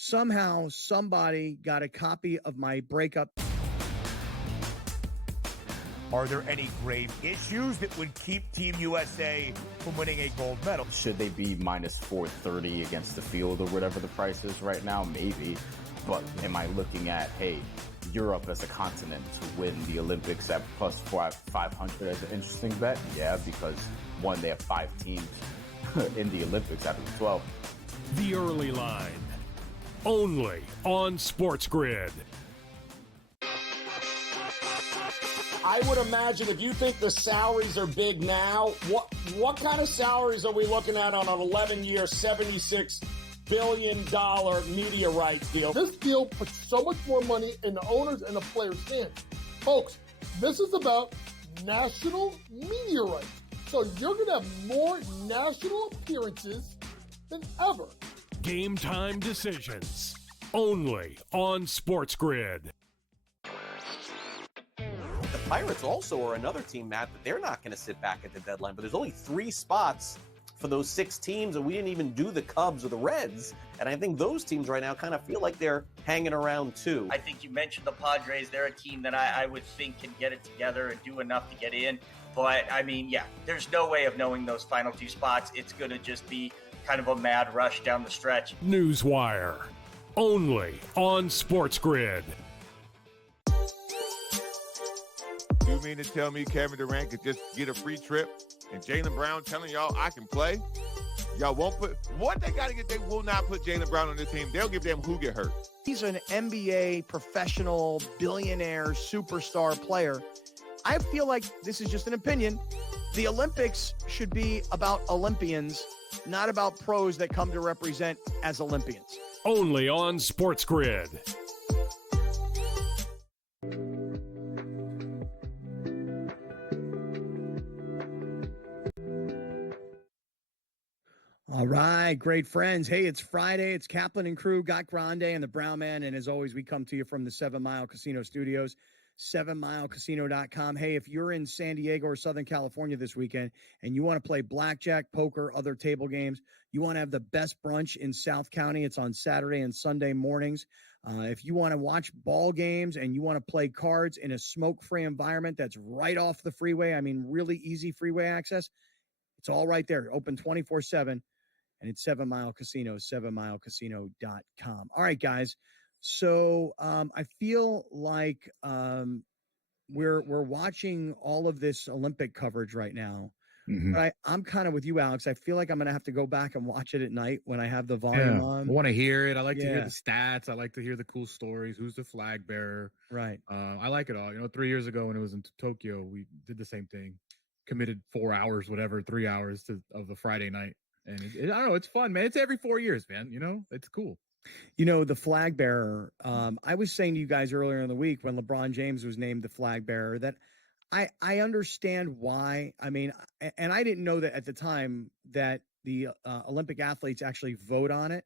Somehow, somebody got a copy of my breakup. Are there any grave issues that would keep Team USA from winning a gold medal? Should they be minus 430 against the field or whatever the price is right now? Maybe. But am I looking at, hey, Europe as a continent to win the Olympics at plus 500 as an interesting bet? Yeah, because one, they have 5 teams in the Olympics out of the 12. The Early Line, only on SportsGrid. I would imagine if you think the salaries are big now, what kind of salaries are we looking at on an 11-year, $76 billion media rights deal? This deal puts so much more money in the owners and the players' hands. Folks, this is about national media rights. So you're going to have more national appearances than ever. Game time decisions, only on SportsGrid. The Pirates also are another team, Matt, that they're not going to sit back at the deadline. But there's only 3 spots for those 6 teams, and we didn't even do the Cubs or the Reds. And I think those teams right now kind of feel like they're hanging around too. I think you mentioned the Padres. They're a team that I would think can get it together and do enough to get in. But, I mean, yeah, there's no way of knowing those final 2 spots. It's going to just be kind of a mad rush down the stretch. Newswire, only on SportsGrid. You mean to tell me Kevin Durant could just get a free trip and Jaylen Brown telling y'all I can play? Y'all won't put what they got to get. They will not put Jaylen Brown on the team. They'll give them who get hurt. He's an NBA professional, billionaire, superstar player. I feel like this is just an opinion. The Olympics should be about Olympians, not about pros that come to represent as Olympians. Only on SportsGrid. All right, great friends. Hey, it's Friday. It's Kaplan and Crew, Got Grande, and the Brown Man. And as always, we come to you from the 7 Mile Casino Studios, 7milecasino.com. Hey, if you're in San Diego or Southern California this weekend and you want to play blackjack, poker, other table games, you want to have the best brunch in South County, it's on Saturday and Sunday mornings. If you want to watch ball games and you want to play cards in a smoke-free environment that's right off the freeway, I mean, really easy freeway access, it's all right there. Open 24/7. And it's 7 Mile Casino, 7milecasino.com. All right, guys. So I feel like we're watching all of this Olympic coverage right now. Mm-hmm. But I'm kind of with you, Alex. I feel like I'm going to have to go back and watch it at night when I have the volume on. I want to hear it. I like to hear the stats. I like to hear the cool stories. Who's the flag bearer? Right. I like it all. 3 years ago when it was in Tokyo, we did the same thing. Committed 4 hours, whatever, 3 hours of the Friday night. And I don't know, it's fun, man. It's every 4 years, man. It's cool. The flag bearer, I was saying to you guys earlier in the week when LeBron James was named the flag bearer that I understand why. I mean, and I didn't know that at the time that the Olympic athletes actually vote on it.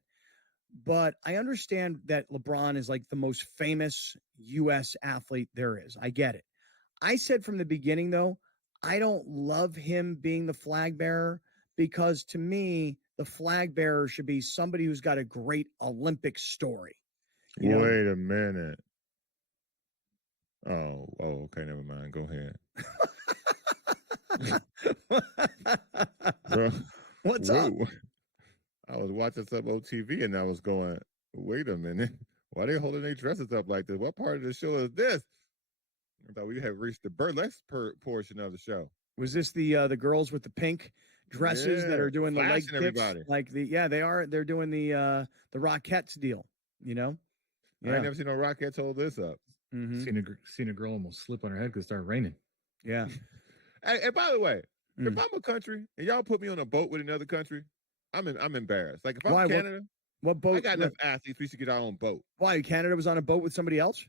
But I understand that LeBron is like the most famous U.S. athlete there is. I get it. I said from the beginning, though, I don't love him being the flag bearer. Because to me, the flag bearer should be somebody who's got a great Olympic story. Wait a minute. Oh, okay, never mind. Go ahead. Bro, what's up? I was watching some on TV and I was going, wait a minute. Why are they holding their dresses up like this? What part of the show is this? I thought we had reached the burlesque portion of the show. Was this the girls with the pink dresses that are doing the leg kicks? Everybody. Like they are. They're doing the Rockettes deal. Yeah. I ain't never seen no Rockettes hold this up. Mm-hmm. Seen a girl almost slip on her head because it started raining. Yeah. And by the way, if I'm a country and y'all put me on a boat with another country, I'm embarrassed. Like if I'm Canada, what boat? I got enough athletes. We should get our own boat. Why? Canada was on a boat with somebody else?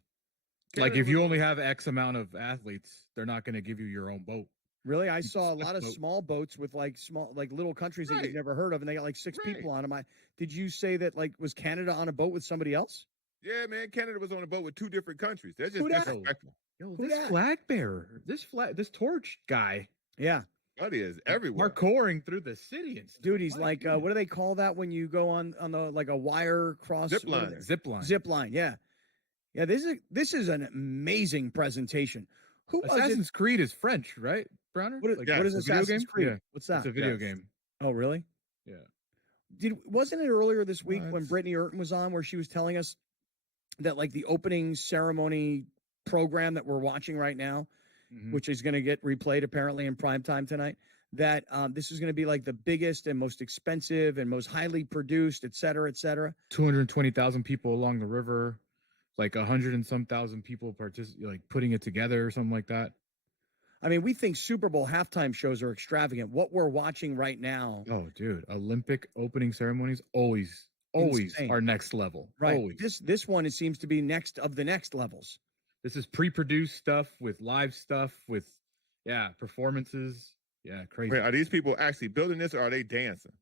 Like if you only have X amount of athletes, they're not going to give you your own boat. Really? I saw a lot of small boats with like little countries that you've never heard of, and they got like 6 people on them. Did you say that was Canada on a boat with somebody else? Yeah, man. Canada was on a boat with 2 different countries. That's just disrespectful. Yo, this flag bearer, this torch guy. Yeah. Buddy is everywhere. Parkouring through the city and stuff. Dude, he's like, what do they call that when you go on the like a wire cross? Zip line. Zip line. Yeah. Yeah. This is an amazing presentation. Who was Assassin's Creed is French, right, Browner? What is a Assassin's video game? Creed? Yeah. What's that? It's a video game. Oh, really? Yeah. Wasn't it earlier this week when Brittany Urton was on where she was telling us that like the opening ceremony program that we're watching right now, which is going to get replayed apparently in primetime tonight, that this is going to be like the biggest and most expensive and most highly produced, et cetera, et cetera. 220,000 people along the river, like 100 and some thousand people like putting it together or something like that. I mean, we think Super Bowl halftime shows are extravagant. What we're watching right now. Oh, dude, Olympic opening ceremonies always insane. are next level. Right. Always. This one, it seems to be next of the next levels. This is pre-produced stuff with live stuff with, performances. Yeah, crazy. Wait, are these people actually building this or are they dancing?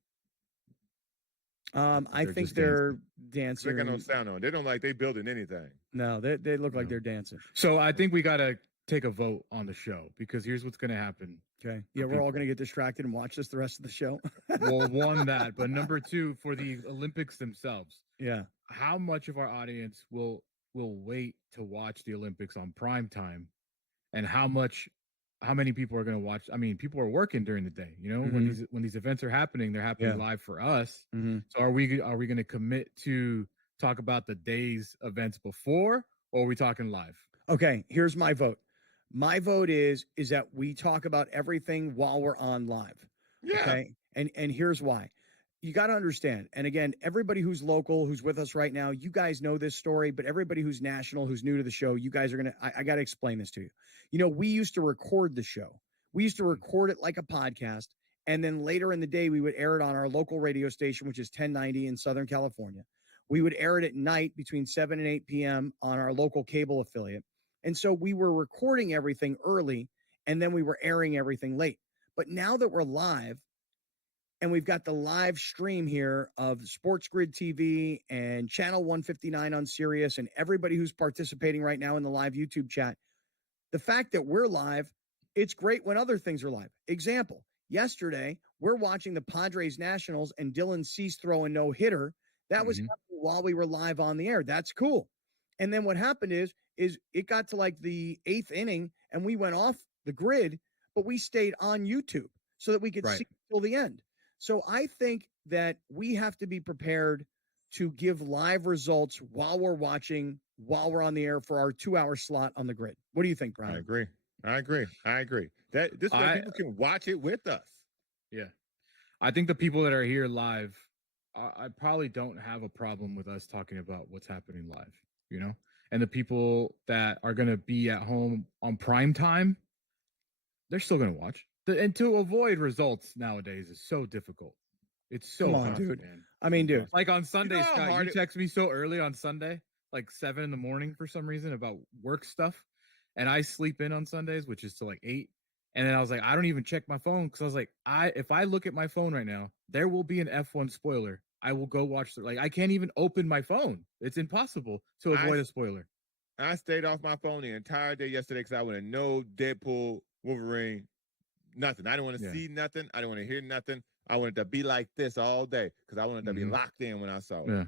I think they're dancing. They got no sound on. They don't like they building anything. No, they look like they're dancing. So I think we got to take a vote on the show because here's what's going to happen. Okay. Yeah, we're all going to get distracted and watch the rest of the show. Well, one, that. But number two, for the Olympics themselves. Yeah. How much of our audience will wait to watch the Olympics on prime time? And how many people are going to watch? I mean, people are working during the day, when these events are happening, they're happening live for us. So are we going to commit to talk about the day's events before, or are we talking live? Okay, here's my vote. My vote is that we talk about everything while we're on live. Yeah. Okay. And here's why. You got to understand. And again, everybody who's local, who's with us right now, you guys know this story, but everybody who's national, who's new to the show, you guys are going to, I got to explain this to you. We used to record the show. We used to record it like a podcast. And then later in the day, we would air it on our local radio station, which is 1090 in Southern California. We would air it at night between 7 and 8 p.m. on our local cable affiliate. And so we were recording everything early and then we were airing everything late. But now that we're live and we've got the live stream here of SportsGrid TV and Channel 159 on Sirius and everybody who's participating right now in the live YouTube chat, the fact that we're live, it's great when other things are live. Example, yesterday, we're watching the Padres Nationals and Dylan Cease throw a no-hitter. That was happening while we were live on the air. That's cool. And then what happened is it got to like the 8th inning and we went off the grid, but we stayed on YouTube so that we could see till the end. So I think that we have to be prepared to give live results while we're watching, while we're on the air for our 2-hour slot on the grid. What do you think, Brian? I agree. That this way people can watch it with us. Yeah. I think the people that are here live, I probably don't have a problem with us talking about what's happening live, and the people that are going to be at home on prime time, they're still going to watch. And to avoid results nowadays is so difficult. It's so hard, dude. Man. I mean, dude. Like on Sunday, Scott, you text me so early on Sunday, like 7 a.m. for some reason about work stuff. And I sleep in on Sundays, which is till like 8. And then I was like, I don't even check my phone because I was like, if I look at my phone right now, there will be an F1 spoiler. I will go watch I can't even open my phone. It's impossible to avoid a spoiler. I stayed off my phone the entire day yesterday because I wanted no Deadpool, Wolverine, nothing. I didn't want to see nothing. I didn't want to hear nothing. I wanted to be like this all day because I wanted to be locked in when I saw it. Yeah.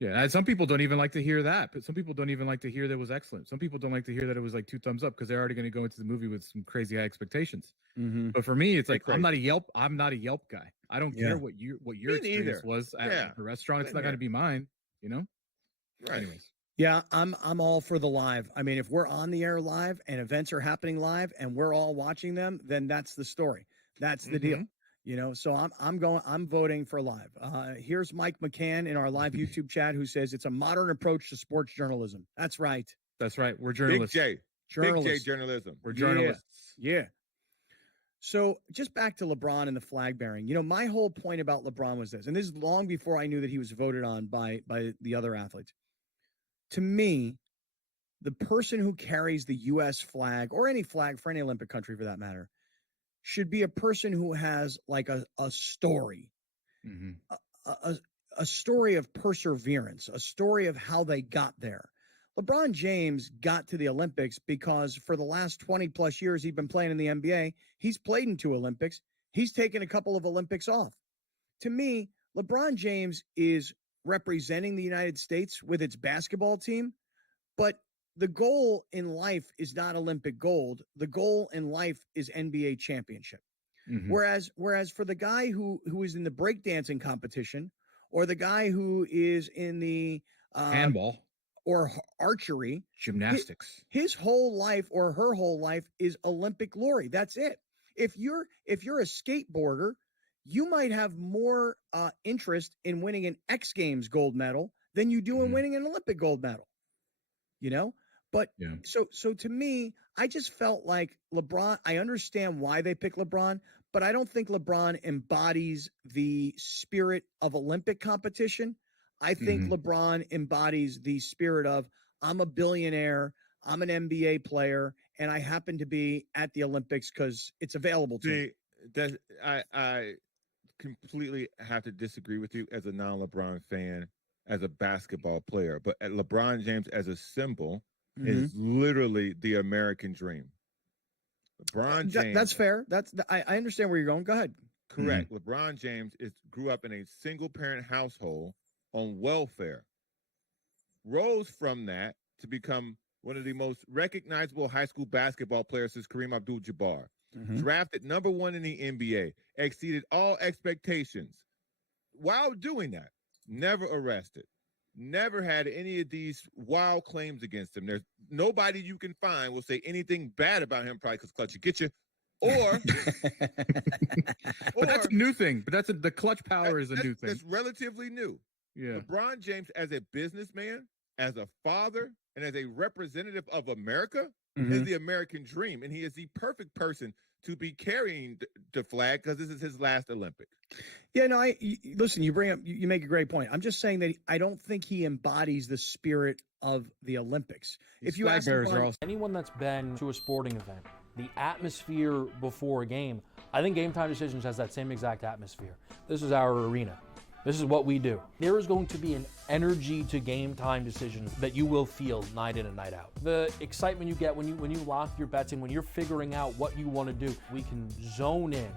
Yeah, and some people don't even like to hear that, but some people don't even like to hear that it was excellent. Some people don't like to hear that it was like 2 thumbs up because they're already going to go into the movie with some crazy high expectations. But for me, it's like I'm not a Yelp guy. I don't care what your experience was at the restaurant. It's not going to be mine, Right. Anyways. Yeah, I'm all for the live. I mean, if we're on the air live and events are happening live and we're all watching them, then that's the story. That's the deal. So I'm voting for live. Here's Mike McCann in our live YouTube chat who says it's a modern approach to sports journalism. That's right. That's right. We're journalists. Big J journalism. We're journalists. Yeah. So just back to LeBron and the flag bearing. My whole point about LeBron was this, and this is long before I knew that he was voted on by the other athletes. To me, the person who carries the U.S. flag or any flag for any Olympic country for that matter should be a person who has like a story, a story of perseverance, a story of how they got there. LeBron James got to the Olympics because for the last 20 plus years he's been playing in the NBA, he's played in 2 Olympics. He's taken a couple of Olympics off. To me, LeBron James is representing the United States with its basketball team, but the goal in life is not Olympic gold. The goal in life is NBA championship. Mhm. Whereas for the guy who is in the breakdancing competition, or the guy who is in the Handball, or archery, gymnastics, his whole life or her whole life is Olympic glory. That's it. If you're a skateboarder, you might have more interest in winning an X Games gold medal than you do in winning an Olympic gold medal. You know, but Yeah. so to me, I just felt like LeBron. I understand why they pick LeBron, but I don't think LeBron embodies the spirit of Olympic competition. I think LeBron embodies the spirit of, I'm a billionaire, I'm an NBA player, and I happen to be at the Olympics because it's available to me. I completely have to disagree with you as a non-LeBron fan, as a basketball player. But LeBron James as a symbol is literally the American dream. LeBron James. That's fair. I understand where you're going. Go ahead. Correct. LeBron James grew up in a single-parent household on welfare. Rose from that to become one of the most recognizable high school basketball players since Kareem Abdul-Jabbar. Drafted number 1 in the NBA, exceeded all expectations. While doing that, never arrested, never had any of these wild claims against him. There's nobody you can find will say anything bad about him, probably because Clutch will get you. Or, but that's a new thing. But the clutch power is a new thing. It's relatively new. Yeah. LeBron James, as a businessman, as a father, and as a representative of America, is the American dream, and he is the perfect person to be carrying the flag because this is his last Olympic. Yeah, no, listen, you make a great point. I'm just saying that I don't think he embodies the spirit of the Olympics. If you ask anyone that's been to a sporting event, the atmosphere before a game, I think Game Time Decisions has that same exact atmosphere. This is our arena. This is what we do. There is going to be an energy to Game Time Decisions that you will feel night in and night out. The excitement you get when you lock your bets in, when you're figuring out what you want to do, we can zone in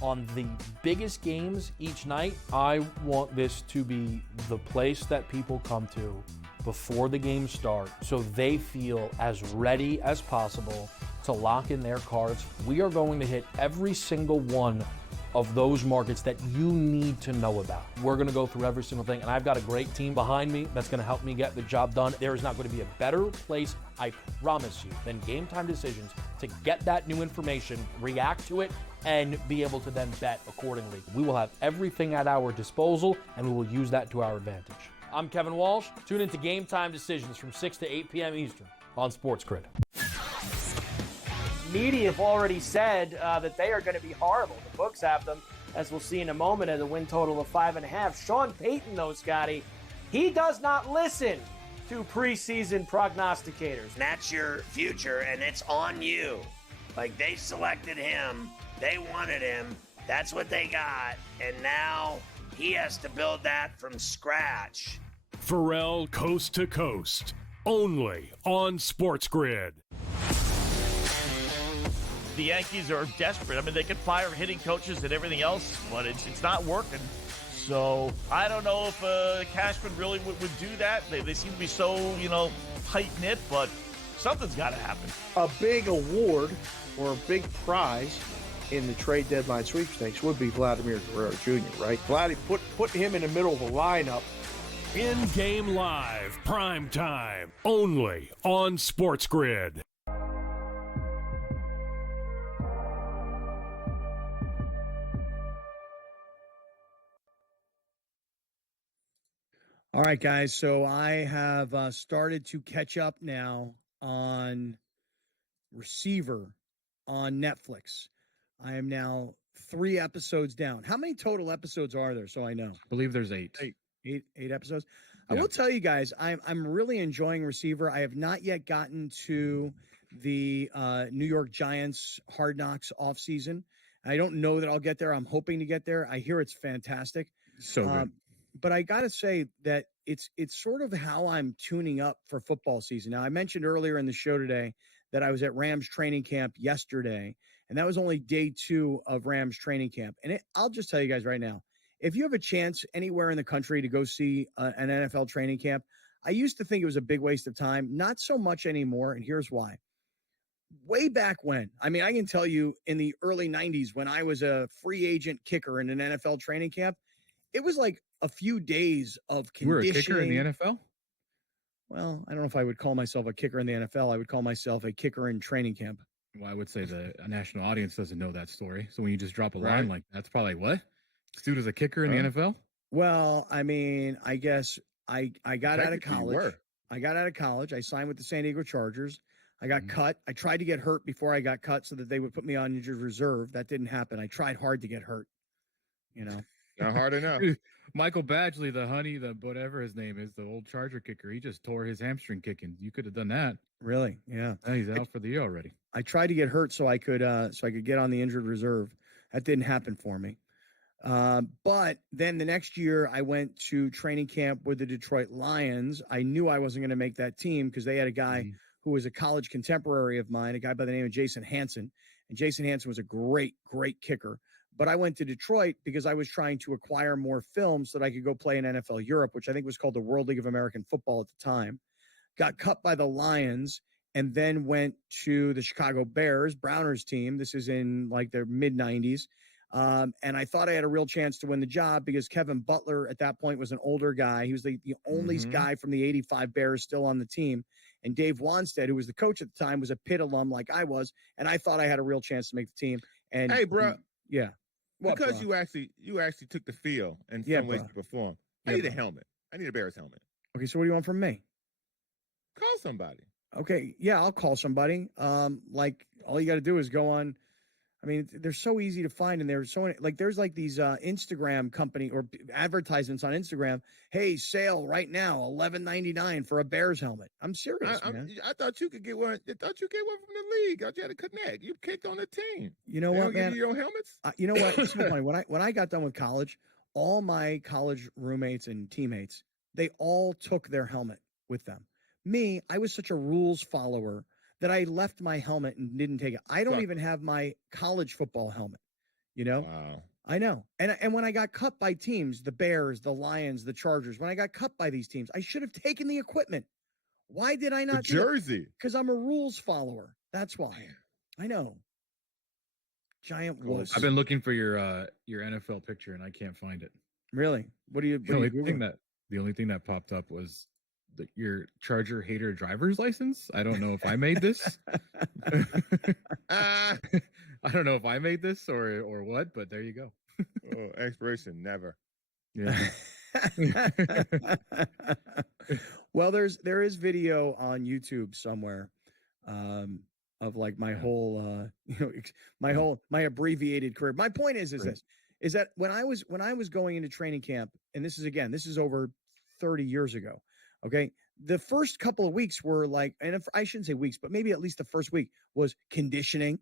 on the biggest games each night. I want this to be the place that people come to before the games start so they feel as ready as possible to lock in their cards. We are going to hit every single one of those markets that you need to know about. We're gonna go through every single thing, and I've got a great team behind me that's gonna help me get the job done. There is not gonna be a better place, I promise you, than Game Time Decisions to get that new information, react to it, and be able to then bet accordingly. We will have everything at our disposal, and we will use that to our advantage. I'm Kevin Walsh. Tune into Game Time Decisions from 6 to 8 p.m. Eastern on SportsGrid. Media have already said that they are going to be horrible. The books have them, as we'll see in a moment, at a win total of 5.5. Sean Payton, though, Scotty, he does not listen to preseason prognosticators. That's your future, and it's on you. Like, they selected him, they wanted him, that's what they got, and now he has to build that from scratch. Pharrell Coast to Coast, only on SportsGrid. The Yankees are desperate. I mean, they could fire hitting coaches and everything else, but it's not working. So I don't know if Cashman really would do that. They seem to be so, tight-knit, but something's got to happen. A big award or a big prize in the trade deadline sweepstakes would be Vladimir Guerrero Jr., right? Vladdy, put him in the middle of the lineup. In-game live, prime time, only on SportsGrid. All right, guys. So I have started to catch up now on Receiver on Netflix. I am now 3 episodes down. How many total episodes are there? So I know. I believe there's 8. Eight episodes. Yeah. I will tell you guys, I'm really enjoying Receiver. I have not yet gotten to the New York Giants Hard Knocks offseason. I don't know that I'll get there. I'm hoping to get there. I hear it's fantastic. So good. but I got to say that it's sort of how I'm tuning up for football season. Now, I mentioned earlier in the show today that I was at Rams training camp yesterday, and that was only day 2 of Rams training camp. And I'll just tell you guys right now, if you have a chance anywhere in the country to go see an NFL training camp, I used to think it was a big waste of time. Not so much anymore, and here's why. Way back when, I mean, I can tell you in the early 90s when I was a free agent kicker in an NFL training camp, it was like a few days of conditioning. You were a kicker in the NFL? Well, I don't know if I would call myself a kicker in the NFL. I would call myself a kicker in training camp. Well, I would say the national audience doesn't know that story. So when you just drop a line like that, it's probably like, what? This dude is a kicker in the NFL? Well, I mean, I guess I got out of college. I got out of college. I signed with the San Diego Chargers. I got cut. I tried to get hurt before I got cut so that they would put me on injured reserve. That didn't happen. I tried hard to get hurt, you know. Not hard enough. Michael Badgley, the whatever his name is, the old Charger kicker, he just tore his hamstring kicking. You could have done that. Really? Yeah. He's out for the year already. I tried to get hurt so I could get on the injured reserve. That didn't happen for me. But then the next year I went to training camp with the Detroit Lions. I knew I wasn't going to make that team because they had a guy who was a college contemporary of mine, a guy by the name of Jason Hansen. And Jason Hansen was a great, great kicker. But I went to Detroit because I was trying to acquire more film so that I could go play in NFL Europe, which I think was called the World League of American Football at the time. Got cut by the Lions and then went to the Chicago Bears, Browner's team. This is in like their mid-90s. And I thought I had a real chance to win the job because Kevin Butler at that point was an older guy. He was the only guy from the 85 Bears still on the team. And Dave Wanstead, who was the coach at the time, was a Pitt alum like I was. And I thought I had a real chance to make the team. And hey, bro. Yeah. What, because bro? you actually took the field in some ways to perform. I need a helmet. I need a Bears helmet. Okay, so what do you want from me? Call somebody. Okay, yeah, I'll call somebody. Like all you got to do is go on. I mean, they're so easy to find, and there's so like there's like these Instagram company or advertisements on Instagram. Hey, sale right now, $11.99 for a Bears helmet. I'm serious, man. I thought you could get one. I thought you get one from the league. I thought you had to connect. You kicked on the team. You know they what, don't man? Give you your own helmets. You know what? It's so funny. When I got done with college, all my college roommates and teammates, they all took their helmet with them. Me, I was such a rules follower that I left my helmet and didn't take it. I don't even have my college football helmet, you know? Wow. I know. And when I got cut by teams, the Bears, the Lions, the Chargers, when I got cut by these teams, I should have taken the equipment. Why did I not? The jersey. Because I'm a rules follower. That's why. I know. Giant wuss. I've been looking for your NFL picture and I can't find it. Really? The only thing that popped up was your Charger hater driver's license. I don't know if I made this. I don't know if I made this or what, but there you go. Expiration, never. Yeah. Well, there is video on YouTube somewhere of like my whole my abbreviated career. My point is that when I was going into training camp, and this is over 30 years ago. Okay. The first couple of weeks were like, and I shouldn't say weeks, but maybe at least the first week was conditioning.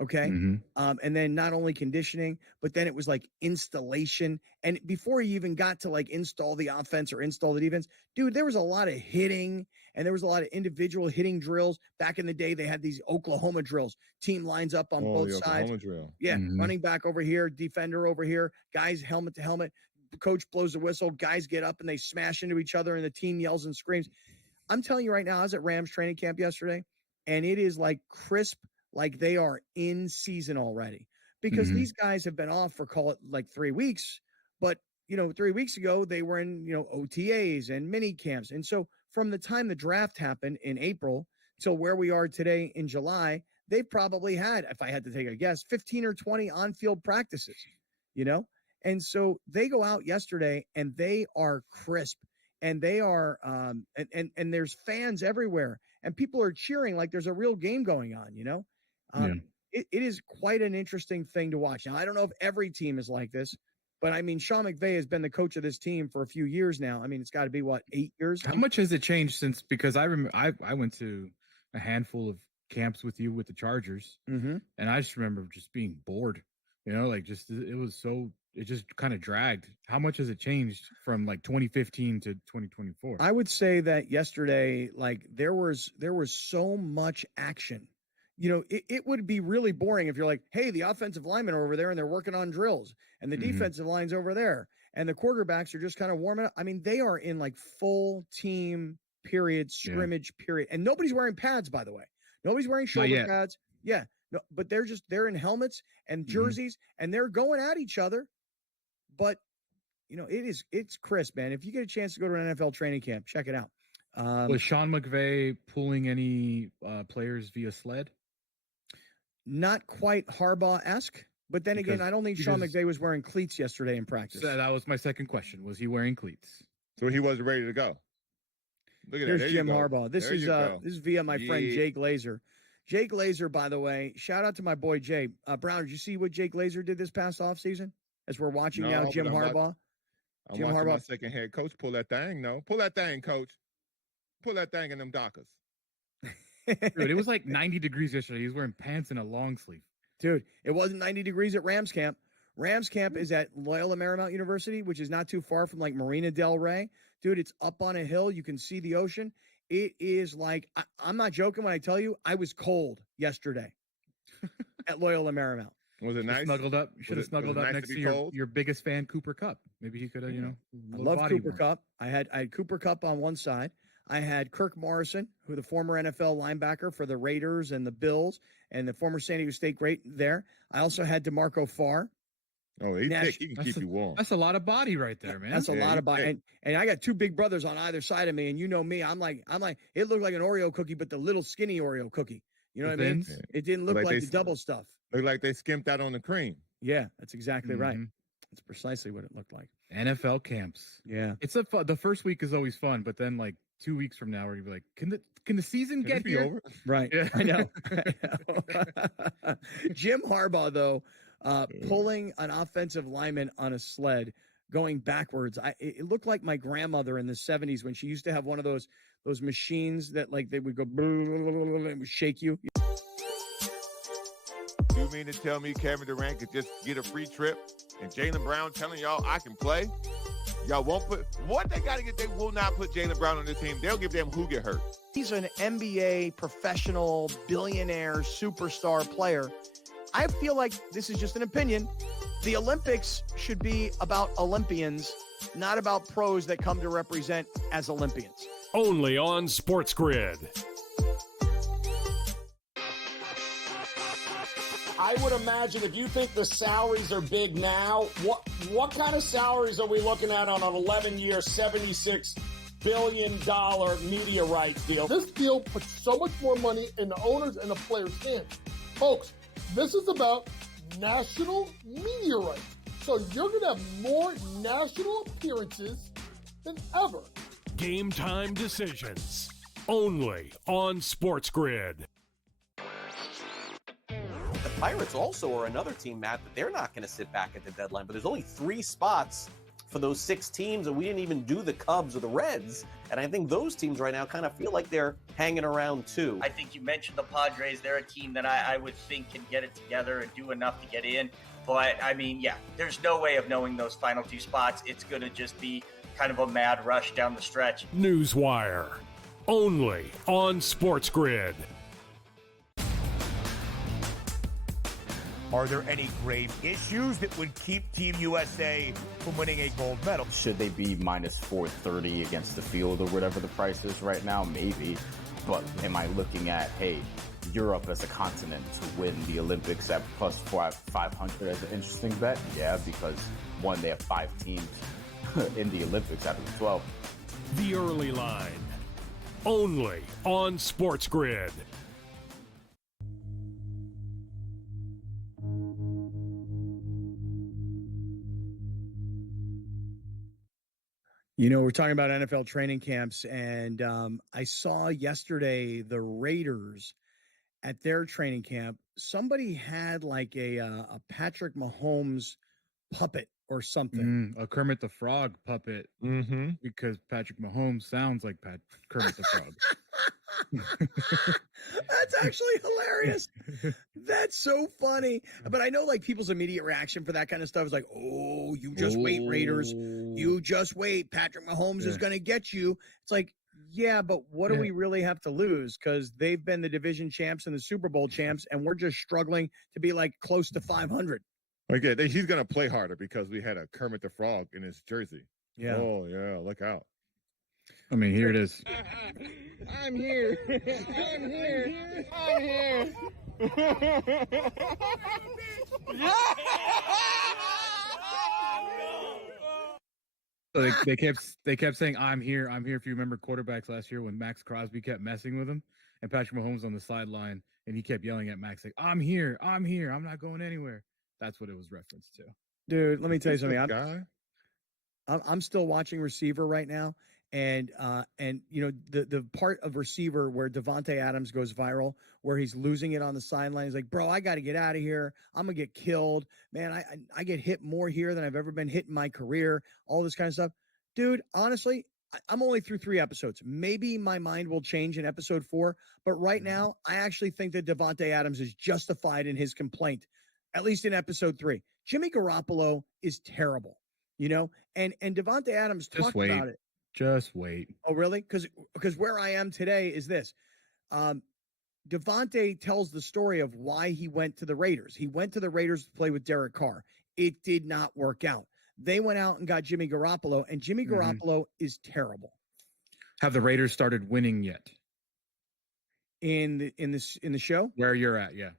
Okay. And then not only conditioning, but then it was like installation. And before you even got to like install the offense or install the defense, dude, there was a lot of hitting and there was a lot of individual hitting drills. Back in the day, they had these Oklahoma drills. Team lines up on both sides. Drill. Yeah. Running back over here, defender over here, guys helmet to helmet. The coach blows the whistle, guys get up and they smash into each other and the team yells and screams. I'm telling you right now, I was at Rams training camp yesterday and it is like crisp, like they are in season already because these guys have been off for call it like 3 weeks. But, 3 weeks ago, they were in, OTAs and mini camps. And so from the time the draft happened in April till where we are today in July, they've probably had, if I had to take a guess, 15 or 20 on-field practices, And so they go out yesterday and they are crisp and they are, and there's fans everywhere and people are cheering like there's a real game going on, It is quite an interesting thing to watch. Now, I don't know if every team is like this, but I mean, Sean McVay has been the coach of this team for a few years now. I mean, it's got to be 8 years. How much has it changed since, because I remember I went to a handful of camps with you with the Chargers and I just remember just being bored, it was so kind of dragged. How much has it changed from like 2015 to 2024? I would say that yesterday, like there was so much action. You know, it would be really boring if you're like, hey, the offensive linemen are over there and they're working on drills, and the defensive line's over there, and the quarterbacks are just kind of warming up. I mean, they are in like full team period, scrimmage period, and nobody's wearing pads, by the way. Nobody's wearing shoulder pads. Yeah, no, but they're in helmets and jerseys, and they're going at each other. But you know, it's crisp, man. If you get a chance to go to an NFL training camp, check it out. Was Sean McVay pulling any players via sled? Not quite Harbaugh-esque, but then again, I don't think Sean McVay was wearing cleats yesterday in practice. So that was my second question. Was he wearing cleats? So he wasn't ready to go. Look at Here's that. Jim Harbaugh. This is via my friend Jay Glazer. Jay Glazer, by the way, shout out to my boy Jay. Brown, did you see what Jay Glazer did this past offseason? As we're watching now, Jim Harbaugh. I'm watching my second head coach pull that thing. No, pull that thing, coach. Pull that thing in them Dockers. Dude, it was like 90 degrees yesterday. He was wearing pants and a long sleeve. Dude, it wasn't 90 degrees at Rams camp. Rams camp is at Loyola Marymount University, which is not too far from like Marina Del Rey. Dude, it's up on a hill. You can see the ocean. It is like, I'm not joking when I tell you, I was cold yesterday at Loyola Marymount. Was it nice? Snuggled up. You should have snuggled up next to your biggest fan, Cooper Kupp. Maybe he could have, I love Cooper Kupp. I had Cooper Kupp on one side. I had Kirk Morrison, who the former NFL linebacker for the Raiders and the Bills, and the former San Diego State great there. I also had DeMarco Farr. Oh, he's thick. He can keep you warm. That's a lot of body right there, man. That's a lot of body. And I got two big brothers on either side of me, and you know me. I'm like, it looked like an Oreo cookie, but the little skinny Oreo cookie. You know what I mean? It didn't look like the double stuff. Looked like they skimped out on the cream. Yeah, that's exactly right. That's precisely what it looked like. NFL camps. Yeah. It's the first week is always fun, but then like 2 weeks from now, where you'll be like, can the season get here? Over? Right. Yeah. I know. Jim Harbaugh, though, pulling an offensive lineman on a sled going backwards. It looked like my grandmother in the 70s when she used to have one of those machines that like they would go and would shake you. You mean to tell me Kevin Durant could just get a free trip and Jaylen Brown telling y'all I can play? Y'all won't put what they got to get. They will not put Jaylen Brown on the team. They'll give them who get hurt. He's an NBA professional, billionaire, superstar player. I feel like this is just an opinion. The Olympics should be about Olympians, not about pros that come to represent as Olympians. Only on SportsGrid. I would imagine if you think the salaries are big now, what kind of salaries are we looking at on an 11-year, $76 billion media rights deal? This deal puts so much more money in the owners and the players' hands. Folks, this is about national media rights. So you're going to have more national appearances than ever. Game time decisions. Only on SportsGrid. The Pirates also are another team, Matt, that they're not going to sit back at the deadline. But there's only 3 spots for those 6 teams, and we didn't even do the Cubs or the Reds. And I think those teams right now kind of feel like they're hanging around too. I think you mentioned the Padres. They're a team that I would think can get it together and do enough to get in. But, I mean, yeah, there's no way of knowing those final 2 spots. It's going to just be kind of a mad rush down the stretch. Newswire. Only on SportsGrid. Are there any grave issues that would keep Team USA from winning a gold medal? Should they be minus 430 against the field or whatever the price is right now? Maybe. But am I looking at, hey, Europe as a continent to win the Olympics at plus 500 as an interesting bet? Yeah, because one, they have 5 teams in the Olympics out of the 12. The Early Line. Only on SportsGrid. You know, we're talking about NFL training camps, and I saw yesterday the Raiders at their training camp. Somebody had like a Patrick Mahomes puppet or something. A Kermit the Frog puppet, because Patrick Mahomes sounds like Kermit the Frog. That's actually hilarious. That's so funny. But I know, like, people's immediate reaction for that kind of stuff is like, oh, you just wait, Raiders. You just wait. Patrick Mahomes is going to get you. It's like, yeah, but what do we really have to lose? Because they've been the division champs and the Super Bowl champs, and we're just struggling to be, like, close to 500. Okay, he's going to play harder because we had a Kermit the Frog in his jersey. Yeah. Oh, yeah, look out. I mean, here it is. I'm here. I'm here. I'm here. So they kept saying, I'm here. I'm here. If you remember quarterbacks last year when Max Crosby kept messing with him and Patrick Mahomes on the sideline, and he kept yelling at Max, like, I'm here. I'm here. I'm not going anywhere. That's what it was referenced to. Dude, let me tell you something. I'm still watching receiver right now. And you know, the part of receiver where Devontae Adams goes viral, where he's losing it on the sideline. He's like, bro, I got to get out of here. I'm going to get killed. Man, I get hit more here than I've ever been hit in my career. All this kind of stuff. Dude, honestly, I'm only through 3 episodes. Maybe my mind will change in episode 4. But right now, I actually think that Devontae Adams is justified in his complaint, at least in episode 3. Jimmy Garoppolo is terrible, you know, and Devontae Adams talked about it. Just wait. Oh, really? Because where I am today is this. Devontae tells the story of why he went to the Raiders. He went to the Raiders to play with Derek Carr. It did not work out. They went out and got Jimmy Garoppolo, and Jimmy Garoppolo is terrible. Have the Raiders started winning yet? In the show? Where you're at, yeah.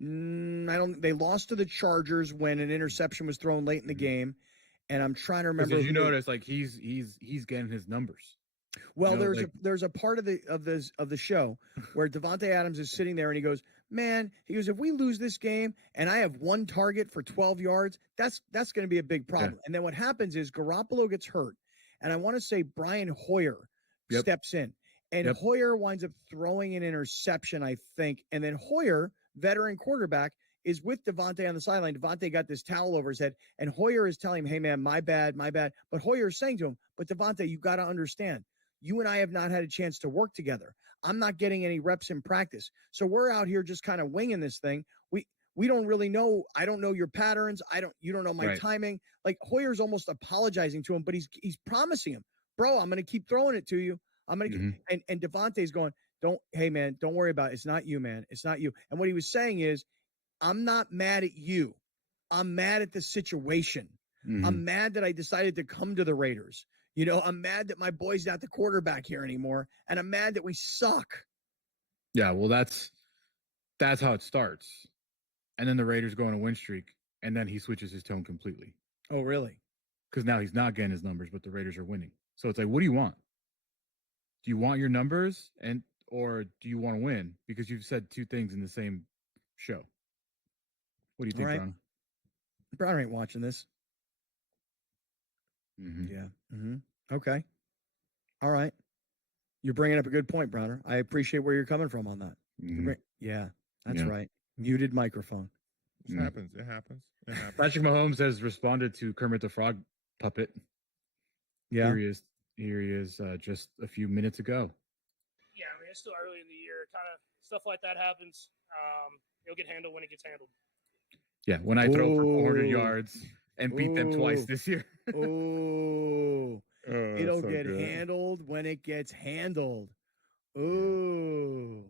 I don't. They lost to the Chargers when an interception was thrown late in the game. And I'm trying to remember. Did you notice, like, he's getting his numbers? Well, you know, there's a part of the show where Devontae Adams is sitting there and he goes, man, if we lose this game and I have 1 target for 12 yards, that's going to be a big problem. Yeah. And then what happens is Garoppolo gets hurt, and I want to say Brian Hoyer steps in, and Hoyer winds up throwing an interception, I think, and then Hoyer, veteran quarterback, is with Devontae on the sideline. Devontae got this towel over his head, and Hoyer is telling him, hey, man, my bad. But Hoyer is saying to him, but Devontae, you got to understand, you and I have not had a chance to work together. I'm not getting any reps in practice. So we're out here just kind of winging this thing. We don't really know. I don't know your patterns. You don't know my timing. Like, Hoyer's almost apologizing to him, but he's promising him, bro, I'm going to keep throwing it to you. I'm going to and Devontae's going, hey, man, don't worry about it. It's not you, man. It's not you. And what he was saying is, I'm not mad at you. I'm mad at the situation. I'm mad that I decided to come to the Raiders. You know, I'm mad that my boy's not the quarterback here anymore, and I'm mad that we suck. Yeah, well, that's how it starts. And then the Raiders go on a win streak, and then he switches his tone completely. Oh, really? Because now he's not getting his numbers, but the Raiders are winning. So it's like, what do you want? Do you want your numbers, or do you want to win? Because you've said 2 things in the same show. What do you think, Brown? Brown ain't watching this. Yeah. Okay. All right. You're bringing up a good point, Browner. I appreciate where you're coming from on that. Yeah, that's right. Muted microphone. It happens. It happens. Patrick Mahomes has responded to Kermit the Frog puppet. Yeah. Here he is just a few minutes ago. Yeah, I mean, it's still early in the year. Kind of stuff like that happens. It'll get handled when it gets handled. Yeah, when I throw for 400 yards and beat them twice this year. It'll get handled when it gets handled. Ooh.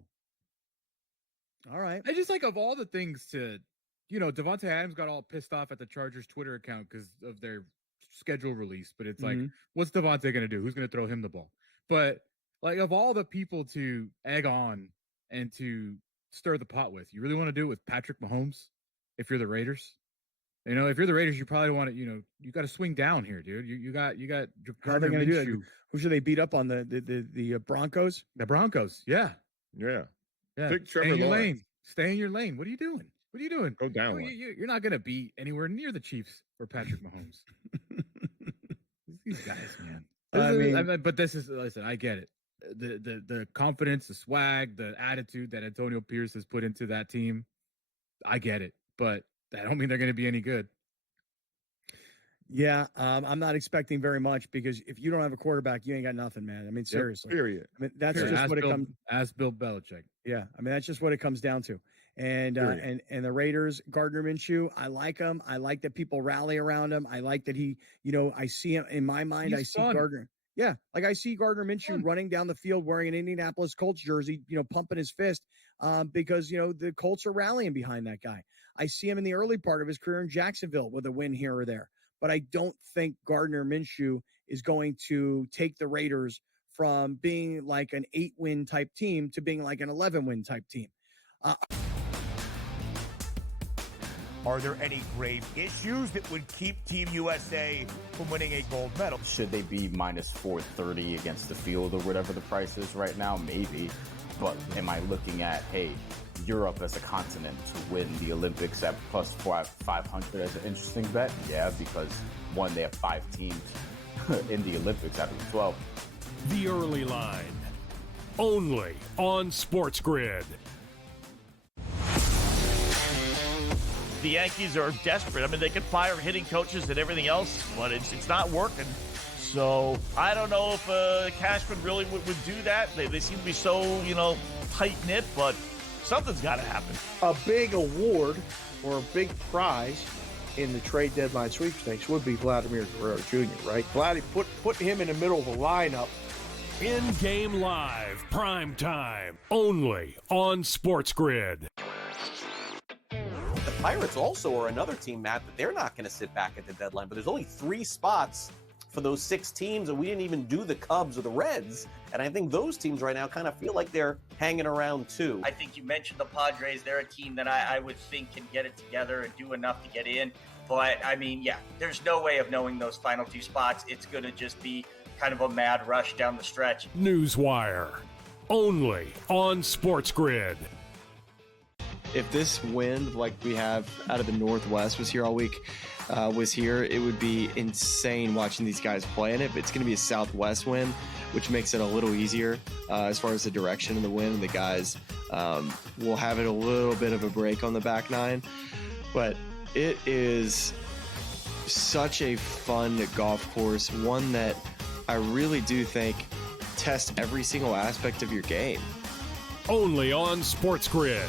All right. I just, like, of all the things to, you know, Devontae Adams got all pissed off at the Chargers Twitter account because of their schedule release. But it's like, what's Devontae going to do? Who's going to throw him the ball? But, like, of all the people to egg on and to stir the pot with, you really want to do it with Patrick Mahomes? If you're the Raiders, you know, if you're the Raiders, you probably want to, you know, you got to swing down here, dude. You got. How are they going to do it? Who should they beat up on the Broncos? The Broncos, yeah. Pick Stay in your lane. Stay in your lane. What are you doing? Go down. You're not going to be anywhere near the Chiefs or Patrick Mahomes. These guys, man. But this is, listen, I get it. The confidence, the swag, the attitude that Antonio Pierce has put into that team, I get it. But I don't mean they're going to be any good. Yeah, I'm not expecting very much because if you don't have a quarterback, you ain't got nothing, man. I mean, seriously. Period. I mean, that's Period. just As what it Bill- comes. As Bill Belichick. Yeah, I mean that's just what it comes down to. And Period. and the Raiders, Gardner Minshew, I like him. I like that people rally around him. I like that he, I see him in my mind. I He's see fun. Gardner. Yeah, like I see Gardner Minshew running down the field wearing an Indianapolis Colts jersey, pumping his fist because the Colts are rallying behind that guy. I see him in the early part of his career in Jacksonville with a win here or there. But I don't think Gardner Minshew is going to take the Raiders from being like an 8-win type team to being like an 11-win type team. Are there any grave issues that would keep Team USA from winning a gold medal? Should they be minus 430 against the field or whatever the price is right now? Maybe. But am I looking at, hey, Europe as a continent to win the Olympics at plus 500 as an interesting bet? Yeah, because one, they have 5 teams in the Olympics out of the 12. The Early Line. Only on SportsGrid. The Yankees are desperate. I mean, they can fire hitting coaches and everything else, but it's not working. So I don't know if Cashman really would do that. They seem to be so, tight-knit, but something's got to happen. A big award or a big prize in the trade deadline sweepstakes would be Vladimir Guerrero Jr., right? Vladdy, put him in the middle of a lineup. In-game live, prime time, only on SportsGrid. The Pirates also are another team, Matt, that they're not going to sit back at the deadline. But there's only 3 spots for those 6 teams, and we didn't even do the Cubs or the Reds. And I think those teams right now kind of feel like they're hanging around too. I think you mentioned the Padres. They're a team that I would think can get it together and do enough to get in. But, I mean, yeah, there's no way of knowing those final 2 spots. It's going to just be kind of a mad rush down the stretch. Newswire, only on SportsGrid. If this wind like we have out of the Northwest was here all week, it would be insane watching these guys play in it. But it's going to be a southwest wind, which makes it a little easier as far as the direction of the wind. And the guys will have it a little bit of a break on the back 9. But it is such a fun golf course, one that I really do think tests every single aspect of your game. Only on SportsGrid.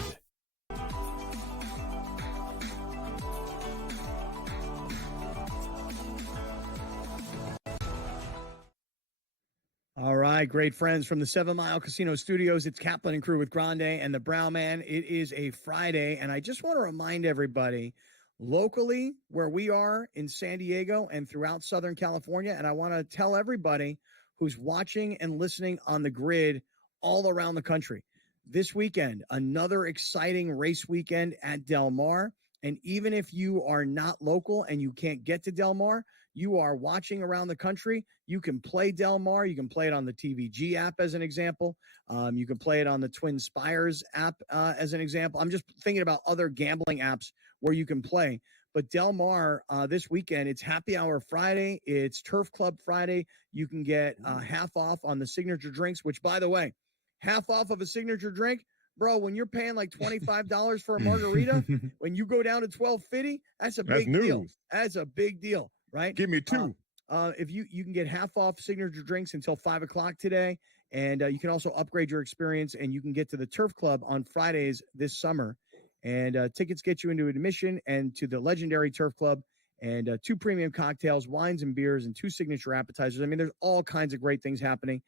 All right, great friends from the 7 Mile Casino Studios. It's Kaplan and Crew with Grande and the Brown Man. It is a Friday, and I just want to remind everybody, locally, where we are in San Diego and throughout Southern California, and I want to tell everybody who's watching and listening on the grid all around the country. This weekend, another exciting race weekend at Del Mar. And even if you are not local and you can't get to Del Mar, you are watching around the country, you can play Del Mar. You can play it on the TVG app as an example. You can play it on the Twin Spires app as an example. I'm just thinking about other gambling apps where you can play. But Del Mar, this weekend, it's Happy Hour Friday. It's Turf Club Friday. You can get half off on the signature drinks, which, by the way, half off of a signature drink, bro, when you're paying like $25 for a margarita, when you go down to $12.50, that's a big deal. That's a big deal, right? Give me 2. If you can get half off signature drinks until 5 o'clock today, and you can also upgrade your experience, and you can get to the Turf Club on Fridays this summer. And tickets get you into admission and to the legendary Turf Club, and 2 premium cocktails, wines and beers, and 2 signature appetizers. I mean, there's all kinds of great things happening.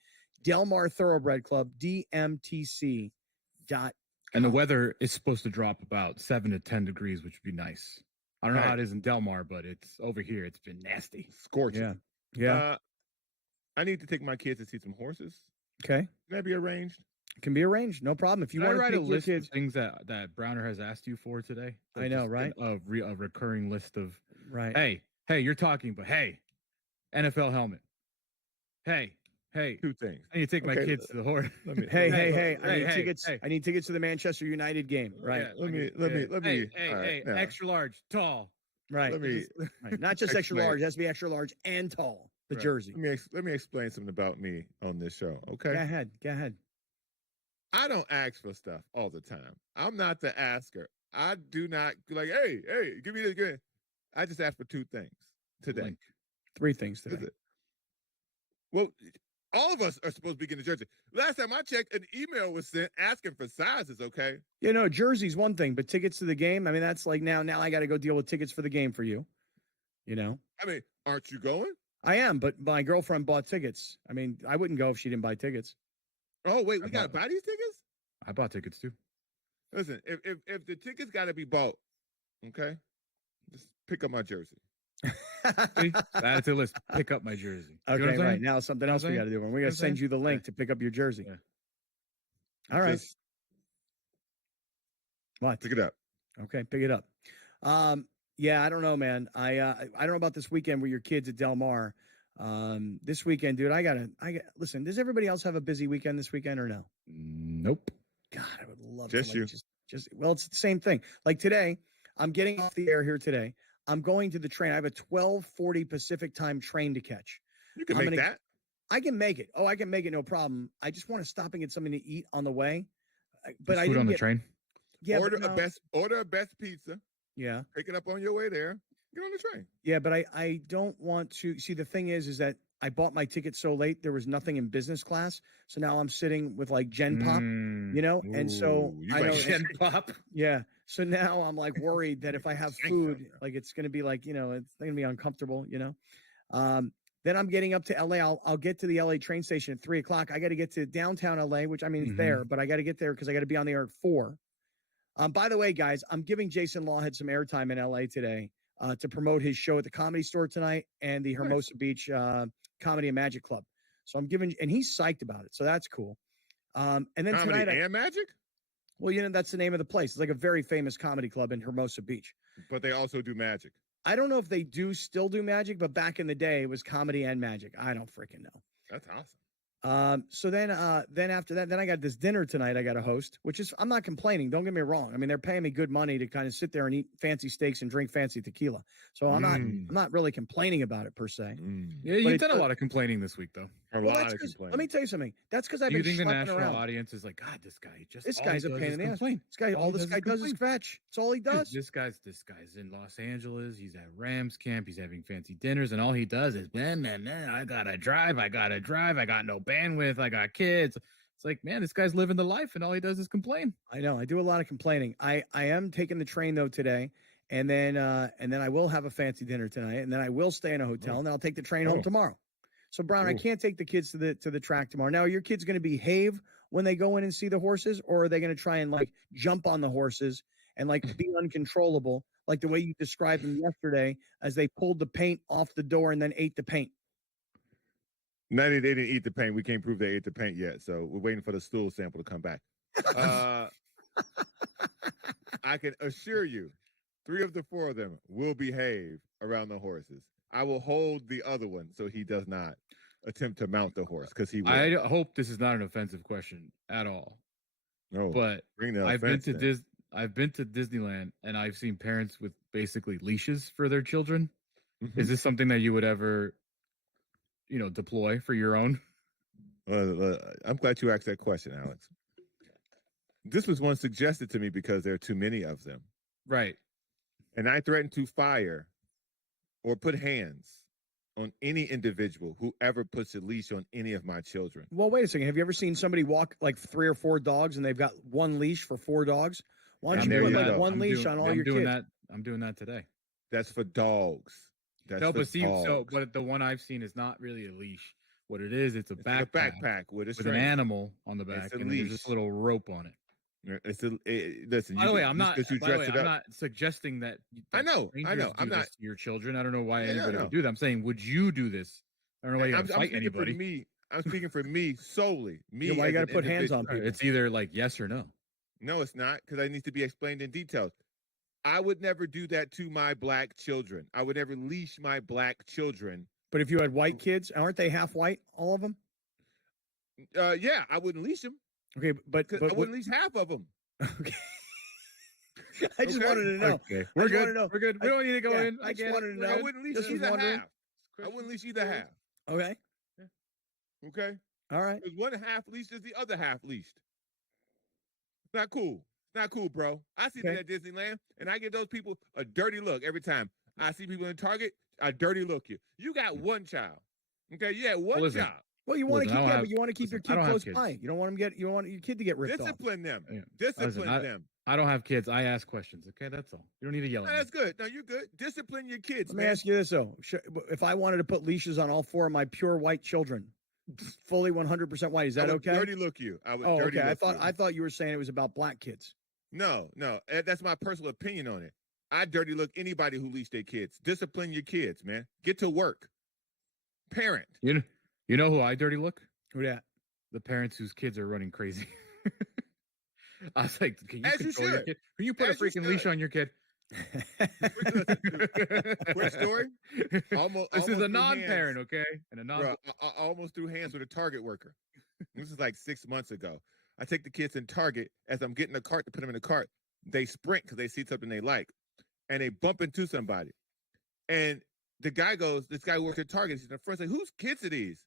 Del Mar Thoroughbred Club, DMTC. And the weather is supposed to drop about 7 to 10 degrees, which would be nice. I don't know how it is in Del Mar, but it's over here. It's been nasty. Scorching. Yeah. I need to take my kids to see some horses. Okay. Can that be arranged? It can be arranged. No problem. If you want to write take a your list kids, of things that Browner has asked you for today. I know, right? A recurring list of, right. Hey, you're talking, but hey, NFL helmet. Hey. 2 things. I need to take my kids to the horse. Hey, I need tickets to the Manchester United game. Right. Yeah, let me. Hey, extra large, tall. Right. Not just extra large. It has to be extra large and tall. The jersey. Let me explain something about me on this show. Okay. Go ahead. I don't ask for stuff all the time. I'm not the asker. I do not like, hey, give me this. I just ask for 2 things. today? 3 things today. Well, all of us are supposed to be getting a jersey. Last time I checked, an email was sent asking for sizes, okay? You know, jersey's one thing, but tickets to the game, I mean, that's like now I got to go deal with tickets for the game for you. You know? I mean, aren't you going? I am, but my girlfriend bought tickets. I mean, I wouldn't go if she didn't buy tickets. Oh, wait, we got to buy these tickets? I bought tickets too. Listen, if the tickets got to be bought, okay, just pick up my jersey. See? Add it to the list. Pick up my jersey. You know Okay, what I'm right. saying? Now something else we got to do. And we're going to send you the link to pick up your jersey. All right. What? Pick it up. Okay, pick it up. Yeah, I don't know, man. I don't know about this weekend with your kids at Del Mar. This weekend, dude, I got listen, does everybody else have a busy weekend this weekend or no? Nope. God, I would love Just to you. just well, it's the same thing. Like today, I'm getting off the air here today. I'm going to the train. I have a 12:40 Pacific time train to catch. You can make that. I can make it. Oh, I can make it, no problem. I just want to stop and get something to eat on the way. But I Food didn't on the get, train. Yeah, order but no. a best pizza. Yeah. Pick it up on your way there. Get on the train. Yeah, but I don't want to see. The thing is that I bought my ticket so late there was nothing in business class. So now I'm sitting with like Gen Pop, you know, and so you I like know Gen Pop. Yeah. So now I'm like worried that if I have food, like it's going to be like, you know, it's going to be uncomfortable, you know. Then I'm getting up to LA. I'll get to the LA train station at 3:00. I got to get to downtown LA, which I mean, it's there, but I got to get there because I got to be on the air at 4. By the way, guys, I'm giving Jason Lawhead some airtime in LA today to promote his show at the Comedy Store tonight and the Hermosa Beach Comedy and Magic Club. So I'm giving, and he's psyched about it. So that's cool. And then Comedy tonight, and Magic? Well, you know, that's the name of the place. It's like a very famous comedy club in Hermosa Beach. But they also do magic. I don't know if they still do magic, but back in the day, it was comedy and magic. I don't freaking know. That's awesome. So then after that, then I got this dinner tonight I got to host, which is, I'm not complaining. Don't get me wrong. I mean, they're paying me good money to kind of sit there and eat fancy steaks and drink fancy tequila. So I'm not really complaining about it per se. Yeah, you've done a lot of complaining this week, though. Let me tell you something. That's because I've Do you been think the schlepping national around. audience is like, God, this This guy's a pain in the ass. All this guy does is fetch. That's all he does. Dude, this guy's in Los Angeles. He's at Rams camp. He's having fancy dinners, and all he does is, man, I gotta drive. I got no bandwidth. I got kids. It's like, man, this guy's living the life, and all he does is complain. I know. I do a lot of complaining. I am taking the train though today, and then I will have a fancy dinner tonight, and then I will stay in a hotel, and then I'll take the train home tomorrow. So, Brown, I can't take the kids to the track tomorrow. Now, are your kids going to behave when they go in and see the horses, or are they going to try and like jump on the horses and like be uncontrollable, like the way you described them yesterday, as they pulled the paint off the door and then ate the paint? No, they didn't eat the paint. We can't prove they ate the paint yet, so we're waiting for the stool sample to come back. I can assure you, 3 of the 4 of them will behave around the horses. I will hold the other one so he does not attempt to mount the horse because he will. I hope this is not an offensive question at all. No, but bring the I've been offense to in. I've been to Disneyland, and I've seen parents with basically leashes for their children. Mm-hmm. Is this something that you would ever, deploy for your own? I'm glad you asked that question, Alex. This was one suggested to me because there are too many of them. Right. And I threatened to fire or put hands on any individual who ever puts a leash on any of my children. Well, wait a second. Have you ever seen somebody walk like 3 or 4 dogs and they've got one leash for 4 dogs? Why don't you do it like one leash on all your kids? I'm doing that today. That's for dogs. That's no, for dogs. but the one I've seen is not really a leash. What it is, it's a like backpack, a backpack with an animal on the back, and there's this little rope on it. Listen. By the way, I'm not I'm not suggesting that. I know. strangers I'm do not this to your children. I don't know why Yeah, anybody no. would do that. I'm saying, would you do this? I don't know why you I'm gotta fight speaking anybody. For me. I'm speaking for me solely. Me. Yeah, why you as got to an put hands on individual. people? It's either like yes or no. No, it's not, because I need to be explained in details. I would never do that to my black children. I would never leash my black children. But if you had white kids, aren't they half white, all of them? Yeah, I wouldn't leash them. Okay, but I wouldn't leash half of them. Okay. I just wanted to know. Okay, we're good. Know. We're good. We don't need to go in. I just wanted to know. I wouldn't leash either half. I wouldn't leash either half. Okay. Okay. All right. Because one half leashed is the other half leashed. It's not cool. It's not cool, bro. I see that at Disneyland, and I give those people a dirty look every time. I see people in Target. I dirty look you. You got one child. Okay, you had one Listen, job. Well, you want to Listen, keep, I don't yeah, have- but you want to keep listen, your I kid don't have close kids. by. You don't want you don't want your kid to get ripped off. Discipline them. Yeah. Discipline Listen, them. I don't have kids. I ask questions. Okay, that's all. You don't need to yell No, at me. that's good. No, you're good. Discipline your kids, Let me man. ask you this though: if I wanted to put leashes on all 4 of my pure white children, fully 100% white, is that I would okay? dirty look you. I would Oh, dirty okay. look you. I thought you were saying it was about black kids. No, that's my personal opinion on it. I dirty look anybody who leash their kids. Discipline your kids, man. Get to work. Parent. You know who I dirty look? Who that? The parents whose kids are running crazy. I was like, can you As you control your should. kid? Can you put As a you freaking leash should. on your kid? Quick story. Almost This is a threw non-parent, hands. okay? And a non. Bro, I almost threw hands with a Target worker. This is like 6 months ago. I take the kids in Target. As I'm getting the cart to put them in the cart, they sprint because they see something they like, and they bump into somebody. And the guy goes, this guy works at Target. He's in the front. Like, whose kids are these?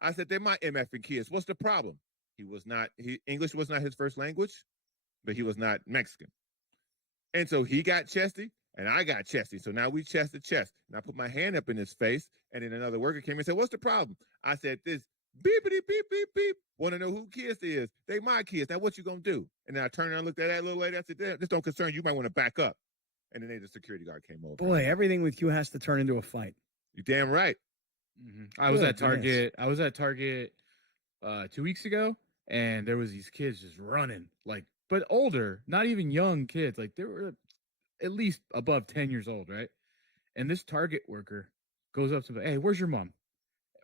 I said, they're my MFing kids. What's the problem? English was not his first language, but he was not Mexican. And so he got chesty, and I got chesty. So now we chest to chest. And I put my hand up in his face, and then another worker came and said, what's the problem? I said, this beepity beep beep beep. Want to know who kids is? They my kids. Now what you gonna do? And then I turned around and looked at that little lady. I said, this don't concern you. You might want to back up. And then the security guard came over. Boy, everything with you has to turn into a fight. You damn right. I was at Goodness. Target. I was at Target 2 weeks ago, and there was these kids just running, but older, not even young kids. Like they were at least above 10 years old, right? And this Target worker goes up to them, hey, where's your mom?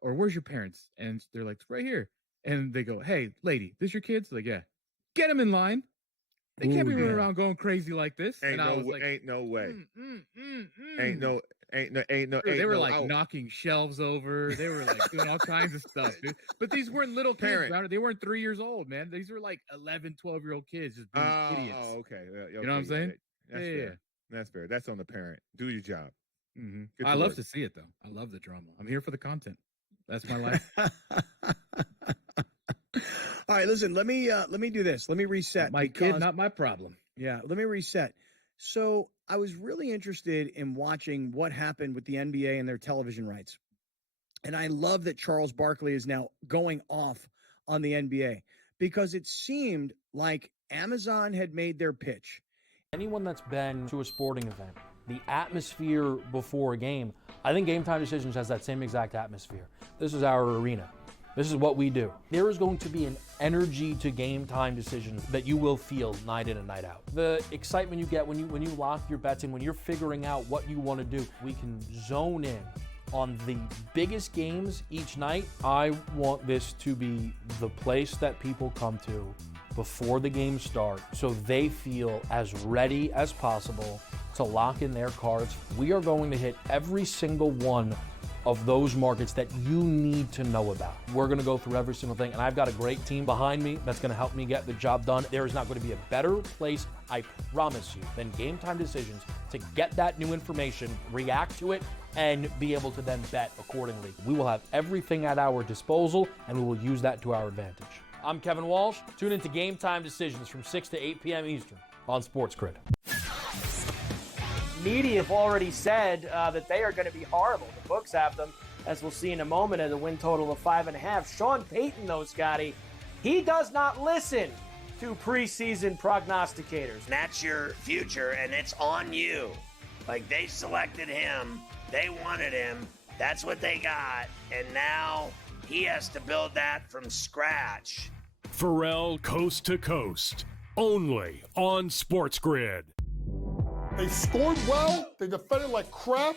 Or where's your parents? And they're like, right here. And they go, hey, lady, this your kids? Like, yeah. Get them in line. They can't be running around going crazy like this. Ain't and I was like, ain't no way. Ain't no. Dude, They were like knocking shelves over. They were like doing all kinds of stuff, dude. But these weren't little kids, Parent. Browner. They weren't 3 years old, man. These were like 11, 12-year-old kids just being idiots. Oh, okay. You know what I'm saying? That's Yeah. fair. That's fair. That's on the parent. Do your job. Mm-hmm. Get I to love work. to see it, though. I love the drama. I'm here for the content. That's my life. All right, listen, let me do this. Let me reset. My kid, not my problem. Yeah, let me reset. So I was really interested in watching what happened with the NBA and their television rights. And I love that Charles Barkley is now going off on the NBA because it seemed like Amazon had made their pitch. Anyone that's been to a sporting event, the atmosphere before a game, I think Game Time Decisions has that same exact atmosphere. This is our arena. This is what we do. There is going to be an energy to Game Time Decisions that you will feel night in and night out. The excitement you get when you lock your bets in, when you're figuring out what you want to do, we can zone in on the biggest games each night. I want this to be the place that people come to before the games start so they feel as ready as possible to lock in their cards. We are going to hit every single one of those markets that you need to know about. We're gonna go through every single thing, and I've got a great team behind me that's gonna help me get the job done. There is not gonna be a better place, I promise you, than Game Time Decisions to get that new information, react to it, and be able to then bet accordingly. We will have everything at our disposal, and we will use that to our advantage. I'm Kevin Walsh. Tune into Game Time Decisions from 6 to 8 p.m. Eastern on SportsGrid. Media have already said that they are going to be horrible. The books have them, as we'll see in a moment, at a win total of 5.5. Sean Payton, though, Scotty, he does not listen to preseason prognosticators. That's your future, and it's on you. Like, they selected him. They wanted him. That's what they got. And now he has to build that from scratch. Pharrell Coast to Coast, only on SportsGrid. They scored well. They defended like crap.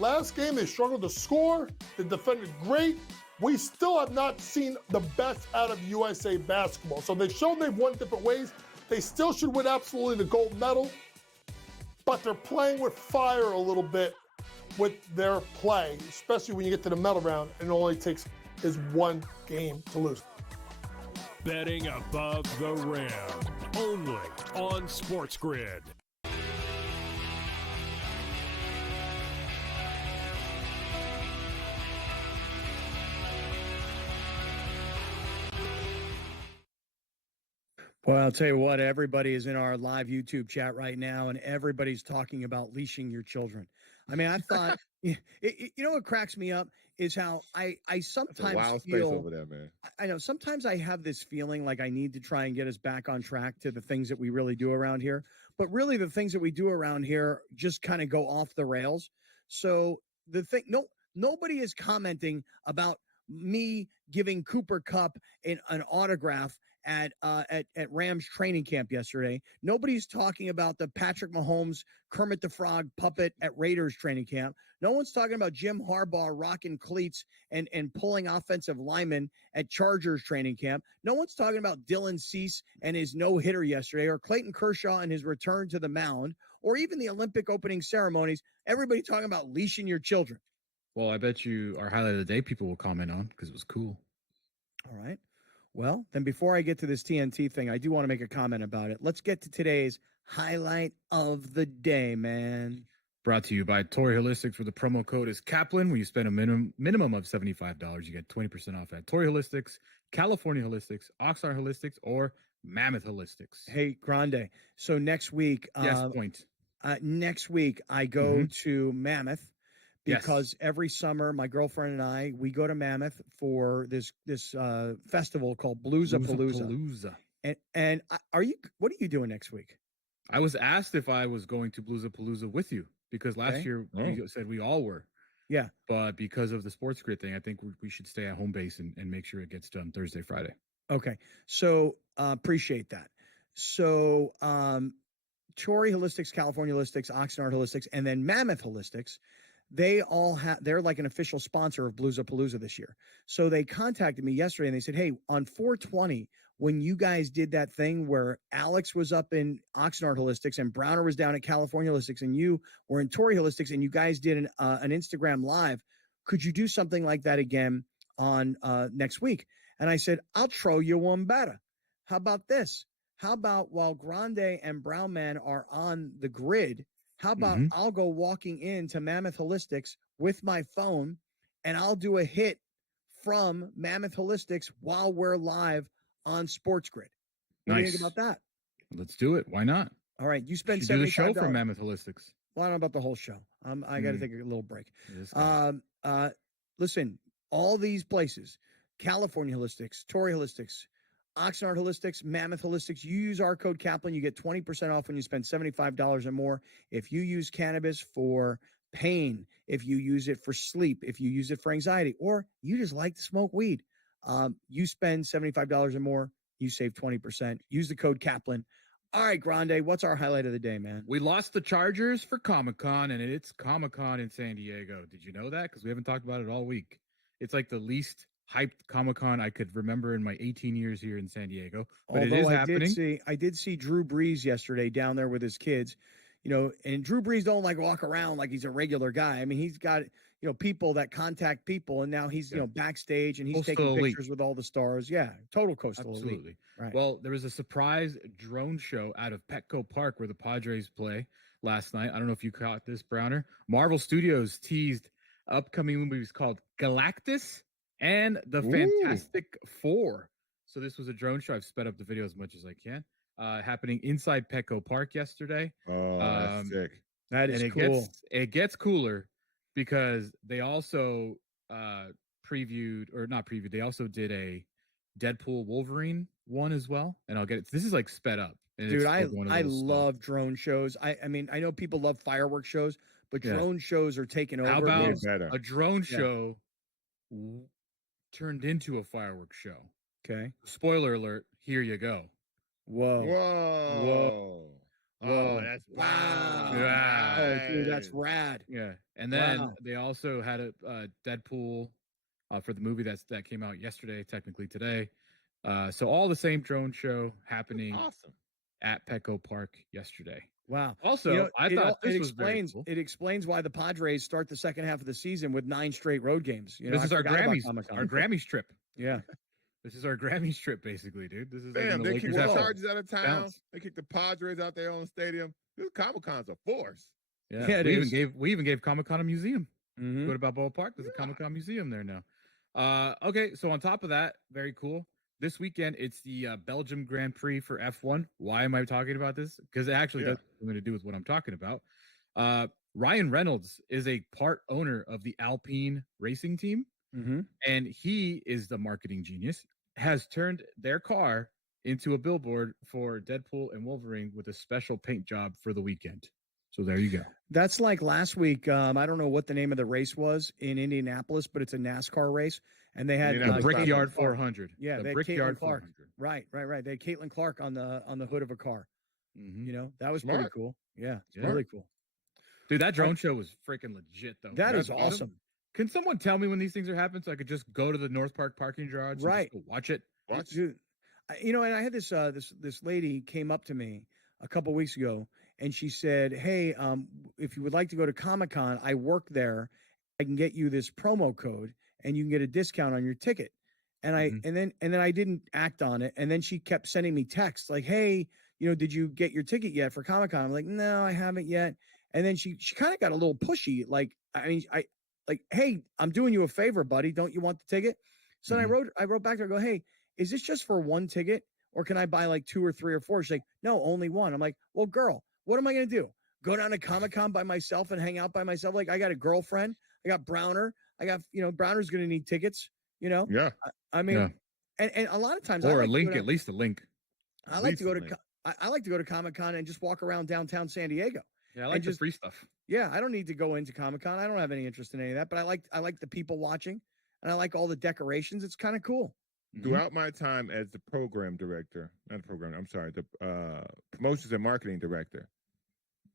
Last game, they struggled to score. They defended great. We still have not seen the best out of USA basketball. So they've shown they've won different ways. They still should win absolutely the gold medal. But they're playing with fire a little bit with their play, especially when you get to the medal round and it only takes is one game to lose. Betting above the rim, only on SportsGrid. Well, I'll tell you what, everybody is in our live YouTube chat right now, and everybody's talking about leashing your children. I mean, I thought Yeah, you know what cracks me up is how I It's a sometimes wild space feel over there, man. I know sometimes I have this feeling like I need to try and get us back on track to the things that we really do around here. But really, the things that we do around here just kind of go off the rails. So the thing, nobody is commenting about me giving Cooper Cup an autograph at Rams training camp yesterday. Nobody's talking about the Patrick Mahomes Kermit the Frog puppet at Raiders training camp. No one's talking about Jim Harbaugh rocking cleats and pulling offensive linemen at Chargers training camp. No one's talking about Dylan Cease and his no-hitter yesterday, or Clayton Kershaw and his return to the mound, or even the Olympic opening ceremonies. Everybody talking about leashing your children. Well, I bet you our highlight of the day people will comment on because it was cool. All right. Well, then before I get to this TNT thing, I do want to make a comment about it. Let's get to today's highlight of the day, man. Brought to you by Torrey Holistics, where the promo code is Kaplan. When you spend a minimum of $75, you get 20% off at Torrey Holistics, California Holistics, Oxnard Holistics, or Mammoth Holistics. Hey, Grande. So next week, next week I go to Mammoth because every summer my girlfriend and I, we go to Mammoth for this festival called Bluesapalooza. And what are you doing next week? I was asked if I was going to Bluesapalooza with you because last year we said we all were. Yeah. But because of the SportsGrid thing, I think we should stay at home base and make sure it gets done Thursday, Friday. Okay. So appreciate that. So Torrey Holistics, California Holistics, Oxnard Holistics, and then Mammoth Holistics, they're like an official sponsor of Bluesapalooza this year. So they contacted me yesterday and they said, hey, on 420, when you guys did that thing where Alex was up in Oxnard Holistics and Browner was down at California Holistics and you were in Torrey Holistics and you guys did an Instagram live, could you do something like that again on next week? And I said, I'll throw you one better. How about this? How about while Grande and Brownman are on the grid, how about I'll go walking into Mammoth Holistics with my phone and I'll do a hit from Mammoth Holistics while we're live on SportsGrid. What do you think about that? Let's do it. Why not? All right. You spend $75. Do the show for Mammoth Holistics. Well, I don't know about the whole show. I got to take a little break. Listen, all these places, California Holistics, Torrey Holistics, Oxnard Holistics, Mammoth Holistics, you use our code Kaplan, you get 20% off when you spend $75 or more. If you use cannabis for pain, if you use it for sleep, if you use it for anxiety, or you just like to smoke weed, you spend $75 or more, you save 20%. Use the code Kaplan. All right, Grande, what's our highlight of the day, man? We lost the Chargers for Comic-Con, and it's Comic-Con in San Diego. Did you know that? Because we haven't talked about it all week. It's like the least hyped Comic-Con I could remember in my 18 years here in San Diego. But although it is happening. I did see Drew Brees yesterday down there with his kids, and Drew Brees don't like walk around like he's a regular guy. I mean, he's got, people that contact people, and now he's, backstage and he's taking pictures with all the stars. Yeah. Total coastal elite. Right. Well, there was a surprise drone show out of Petco Park where the Padres play last night. I don't know if you caught this, Browner. Marvel Studios teased upcoming movies called Galactus and the Fantastic Four. So this was a drone show. I've sped up the video as much as I can. Happening inside Petco Park yesterday. Oh, that's sick. That is cool. It gets cooler because they also they also did a Deadpool Wolverine one as well. And I'll get it. This is like sped up. Dude, I love drone shows. I mean, I know people love fireworks shows, but drone shows are taking over. How about a drone show turned into a fireworks show? Okay. Spoiler alert. Here you go. Whoa. Oh, that's wow. Yeah. Oh, dude, that's rad. Yeah. And then they also had a Deadpool for the movie that came out yesterday, technically today. So all the same drone show happening at Petco Park yesterday. Wow. Also, I thought this was very cool. It explains why the Padres start the second half of the season with 9 straight road games. This is our Grammys trip. Yeah. This is our Grammys trip, basically, dude. This is Damn, they kicked the Chargers out of town. They kicked the Padres out their own stadium. This Comic-Con's a force. Yeah, we even gave Comic-Con a museum. Go to Balboa Park. There's a Comic-Con museum there now. Okay, so on top of that, very cool. This weekend, it's the Belgium Grand Prix for F1. Why am I talking about this? Because it actually does have something to do with what I'm talking about. Ryan Reynolds is a part owner of the Alpine racing team, and he is the marketing genius, has turned their car into a billboard for Deadpool and Wolverine with a special paint job for the weekend. So there you go. That's like last week. I don't know what the name of the race was in Indianapolis, but it's a NASCAR race, and they had the Brickyard 400. Yeah, the they had Brickyard Caitlin Clark. 400. Right. They had Caitlin Clark on the hood of a car. You know, that was Smart. pretty cool. Yeah, it's Yeah. really cool. Dude, that drone show was freaking legit, though. That is awesome. Can someone tell me when these things are happening so I could just go to the North Park parking garage and just go watch it? Dude, you know, and I had this this lady came up to me a couple weeks ago, and she said, "Hey, if you would like to go to Comic-Con, I work there. I can get you this promo code, and you can get a discount on your ticket." And and then I didn't act on it, and then she kept sending me texts like, "Hey, you know, did you get your ticket yet for Comic-Con?" I'm like, "No, I haven't yet." And then she kind of got a little pushy, like, "Hey, I'm doing you a favor, buddy. Don't you want the ticket?" So then I wrote back to her, I go, "Hey, is this just for one ticket, or can I buy like 2 or 3 or 4? She's like, "No, only one." I'm like, "Well, girl, what am I going to do? Go down to Comic-Con by myself and hang out by myself? Like, I got a girlfriend. I got Browner. I got, Browner's going to need tickets, Yeah. I mean, and a lot of times, Or a link, at least a link. I like to go to I like to go to Comic-Con and just walk around downtown San Diego. Yeah, I like just free stuff. Yeah, I don't need to go into Comic-Con. I don't have any interest in any of that, but I like the people watching, and I like all the decorations. It's kind of cool. Throughout my time as the program director, not the program, I'm sorry, the promotions and marketing director,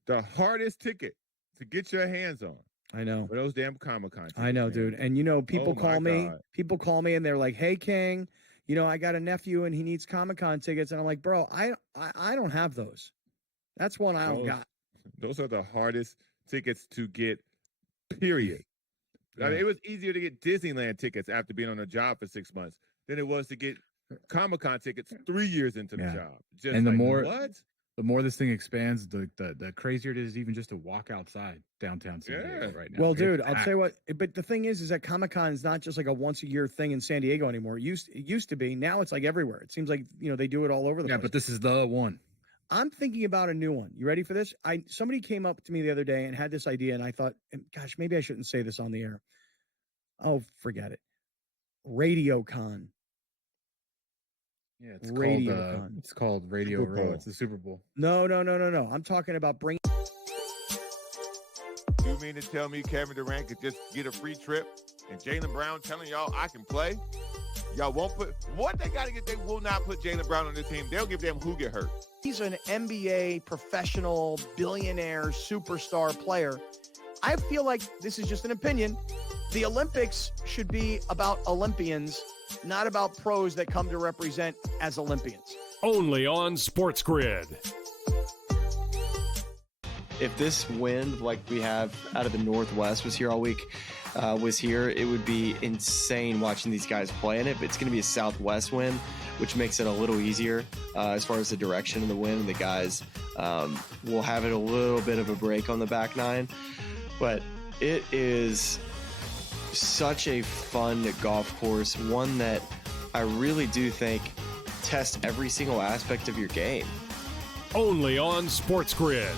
the hardest ticket to get your hands on. I know. For those damn Comic-Con tickets, I know, man. dude. And people call me. God. People call me and they're like, "Hey, King, I got a nephew and he needs Comic-Con tickets." And I'm like, "Bro, I don't have those. That's one I don't got." Those are the hardest tickets to get, period. I mean, it was easier to get Disneyland tickets after being on a job for 6 months than it was to get Comic-Con tickets 3 years into the job. Just And the like, more this thing expands, the crazier it is even just to walk outside downtown San Diego right now. Well, dude, I'll tell you what. But the thing is that Comic-Con is not just like a once a year thing in San Diego anymore. It used to be. Now it's like everywhere. It seems like they do it all over the place. Yeah, but this is the one. I'm thinking about a new one. You ready for this? Somebody came up to me the other day and had this idea, and I thought, gosh, maybe I shouldn't say this on the air. Oh, forget it. RadioCon. Yeah, it's called Radio Row. It's the Super Bowl. No. I'm talking about bringing. You mean to tell me Kevin Durant could just get a free trip and Jaylen Brown telling y'all I can play? Y'all won't put what they got to get. They will not put Jaylen Brown on the team. They'll give them who get hurt. He's an NBA professional, billionaire, superstar player. I feel like this is just an opinion. The Olympics should be about Olympians, not about pros that come to represent as Olympians. Only on SportsGrid. If this wind like we have out of the Northwest was here all week, it would be insane watching these guys play in it. But it's going to be a southwest wind, which makes it a little easier as far as the direction of the wind. And the guys will have it a little bit of a break on the back nine. But it is such a fun golf course, one that I really do think tests every single aspect of your game. Only on SportsGrid.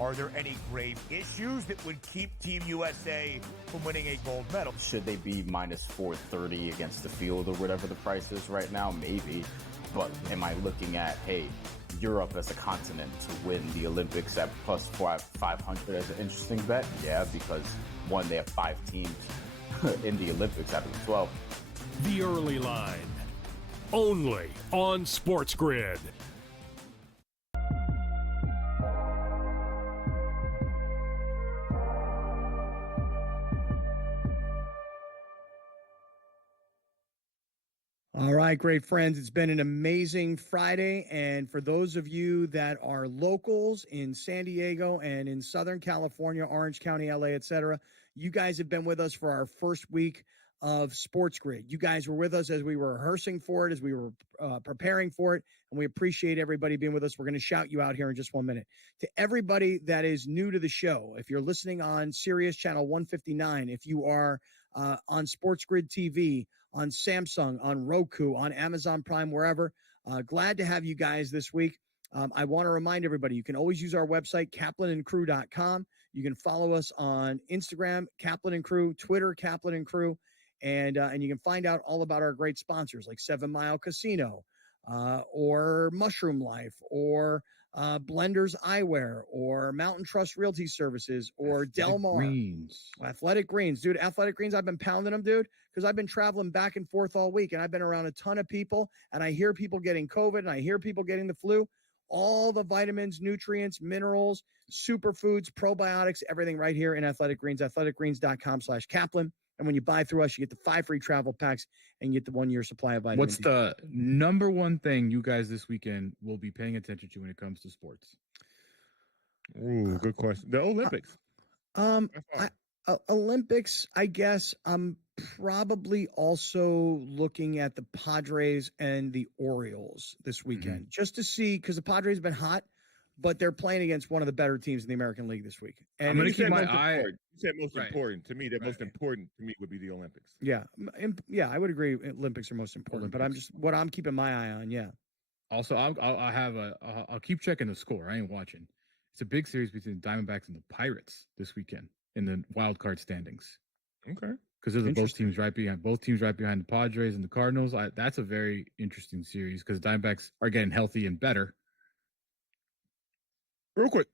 Are there any grave issues that would keep Team USA from winning a gold medal? Should they be minus 430 against the field or whatever the price is right now? Maybe. But am I looking at, hey, Europe as a continent to win the Olympics at plus 500 as an interesting bet? Yeah, because one, they have 5 teams in the Olympics out of the 12. The early line. Only on SportsGrid. All right, great friends. It's been an amazing Friday. And for those of you that are locals in San Diego and in Southern California, Orange County, LA, etc., you guys have been with us for our first week of SportsGrid. You guys were with us as we were rehearsing for it, as we were preparing for it. And we appreciate everybody being with us. We're going to shout you out here in just 1 minute. To everybody that is new to the show, if you're listening on Sirius Channel 159, if you are on SportsGrid TV, on Samsung, on Roku, on Amazon Prime, wherever. Glad to have you guys this week. I want to remind everybody, you can always use our website, kaplanandcrew.com. You can follow us on Instagram, Kaplan and Crew, Twitter, Kaplan and Crew, and you can find out all about our great sponsors like 7 Mile Casino, or Mushroom Life, or Blenders Eyewear, or Mountain Trust Realty Services, or Del Mar. Athletic Greens. Dude, Athletic Greens, I've been pounding them, dude, because I've been traveling back and forth all week, and I've been around a ton of people, and I hear people getting COVID, and I hear people getting the flu. All the vitamins, nutrients, minerals, superfoods, probiotics, everything right here in Athletic Greens, athleticgreens.com/Kaplan. And when you buy through us, you get the 5 free travel packs and you get the 1-year supply of vitamin What's D. the number one thing you guys this weekend will be paying attention to when it comes to sports? Ooh, good question. The Olympics. Olympics, I guess I'm probably also looking at the Padres and the Orioles this weekend, just to see, because the Padres have been hot, but they're playing against one of the better teams in the American League this week. And I'm going to keep my eye. You said most important to me. The most important to me would be the Olympics. Yeah, I would agree. Olympics are most important, but I'm keeping my eye on. Yeah. Also, I'll keep checking the score. I ain't watching. It's a big series between the Diamondbacks and the Pirates this weekend in the wild card standings. Okay. Because they're both teams right behind the Padres and the Cardinals. That's a very interesting series because the Diamondbacks are getting healthy and better. Real quick,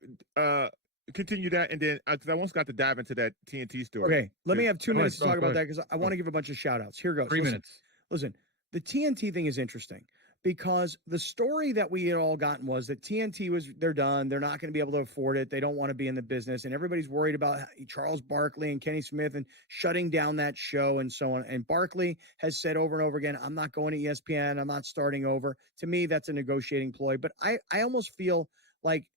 continue that, and then because I almost got to dive into that TNT story. Okay, let me have 2 minutes to talk about that because I want to give a bunch of shout outs. Here goes. 3 minutes. Listen, the TNT thing is interesting because the story that we had all gotten was that TNT they're done. They're not going to be able to afford it. They don't want to be in the business. And everybody's worried about Charles Barkley and Kenny Smith and shutting down that show and so on. And Barkley has said over and over again, I'm not going to ESPN. I'm not starting over. To me, that's a negotiating ploy. But I almost feel like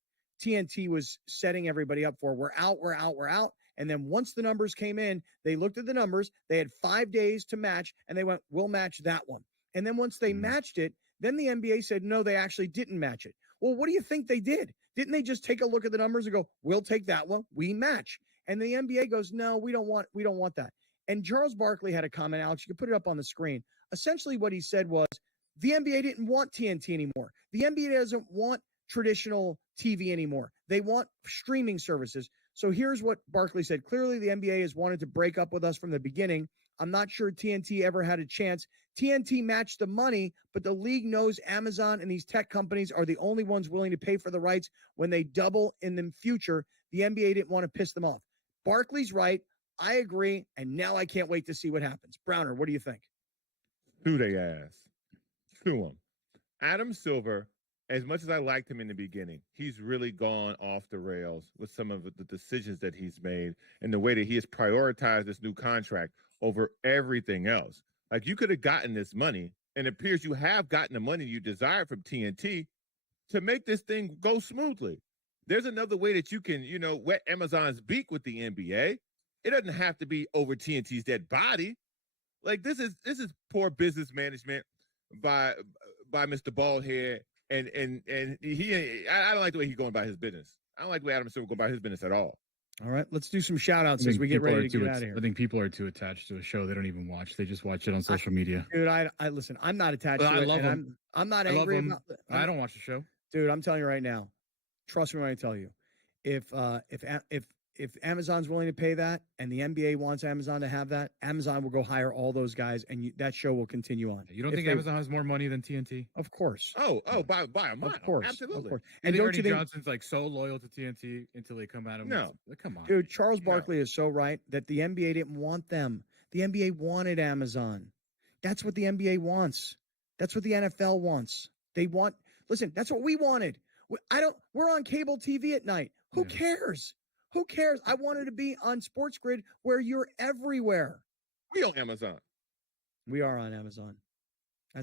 TNT was setting everybody up for we're out. And then once the numbers came in, they looked at the numbers. They had 5 days to match, and they went, we'll match that one. And then once they matched it, then the NBA said, no, they actually didn't match it. Well, what do you think they did? Didn't they just take a look at the numbers and go, we'll take that one, we match? And the NBA goes, no, we don't want that. And Charles Barkley had a comment, Alex, you can put it up on the screen. Essentially what he said was, the NBA didn't want TNT anymore. The NBA doesn't want traditional TV anymore. They want streaming services. So here's what Barkley said. Clearly, the NBA has wanted to break up with us from the beginning. I'm not sure TNT ever had a chance. TNT matched the money, but the league knows Amazon and these tech companies are the only ones willing to pay for the rights when they double in the future. The NBA didn't want to piss them off. Barkley's right. I agree. And now I can't wait to see what happens. Browner, what do you think? Sue they ass. Sue him. Adam Silver, as much as I liked him in the beginning, he's really gone off the rails with some of the decisions that he's made and the way that he has prioritized this new contract over everything else. Like, you could have gotten this money, and it appears you have gotten the money you desired from TNT to make this thing go smoothly. There's another way that you can, wet Amazon's beak with the NBA. It doesn't have to be over TNT's dead body. Like, this is poor business management by Mr. Baldhead. And I don't like the way he's going about his business. I don't like the way Adam Silver going about his business at all. All right, let's do some shout-outs as we get ready to get out of here. I think people are too attached to a show they don't even watch. They just watch it on social media. Dude, I listen, I'm not attached to it. I love him. I'm not angry about it. I don't watch the show. Dude, I'm telling you right now. Trust me when I tell you. If Amazon's willing to pay that and the NBA wants Amazon to have that, Amazon will go hire all those guys and that show will continue on. You don't think Amazon has more money than TNT? Of course. Oh, by a mile. Of course. Absolutely. Of course. And don't Ernie Johnson's like so loyal to TNT until they come at him? No. Come on. Dude, Charles Barkley is so right that the NBA didn't want them. The NBA wanted Amazon. That's what the NBA wants. That's what the NFL wants. Listen, that's what we wanted. We're on cable TV at night. Who cares? Who cares? I wanted to be on SportsGrid where you're everywhere. We on Amazon. We are on Amazon.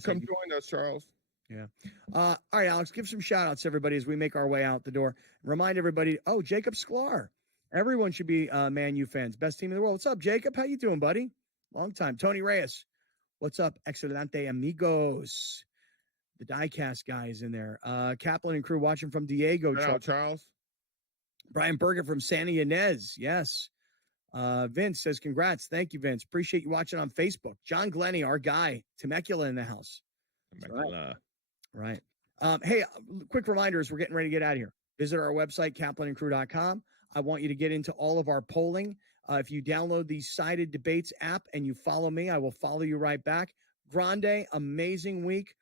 Come join us, Charles. Yeah. All right, Alex, give some shout outs to everybody as we make our way out the door. Remind everybody, Jacob Sklar. Everyone should be Man U fans. Best team in the world. What's up, Jacob? How you doing, buddy? Long time. Tony Reyes. What's up? Excelente amigos. The diecast guy is in there. Kaplan and Crew watching from Diego. Charles. Brian Berger from Santa Ynez. Yes. Vince says, congrats. Thank you, Vince. Appreciate you watching on Facebook. John Glenny, our guy. Temecula in the house. Right. Hey, quick reminder as we're getting ready to get out of here. Visit our website, kaplanandcrew.com. I want you to get into all of our polling. If you download the Sided Debates app and you follow me, I will follow you right back. Grande, amazing week.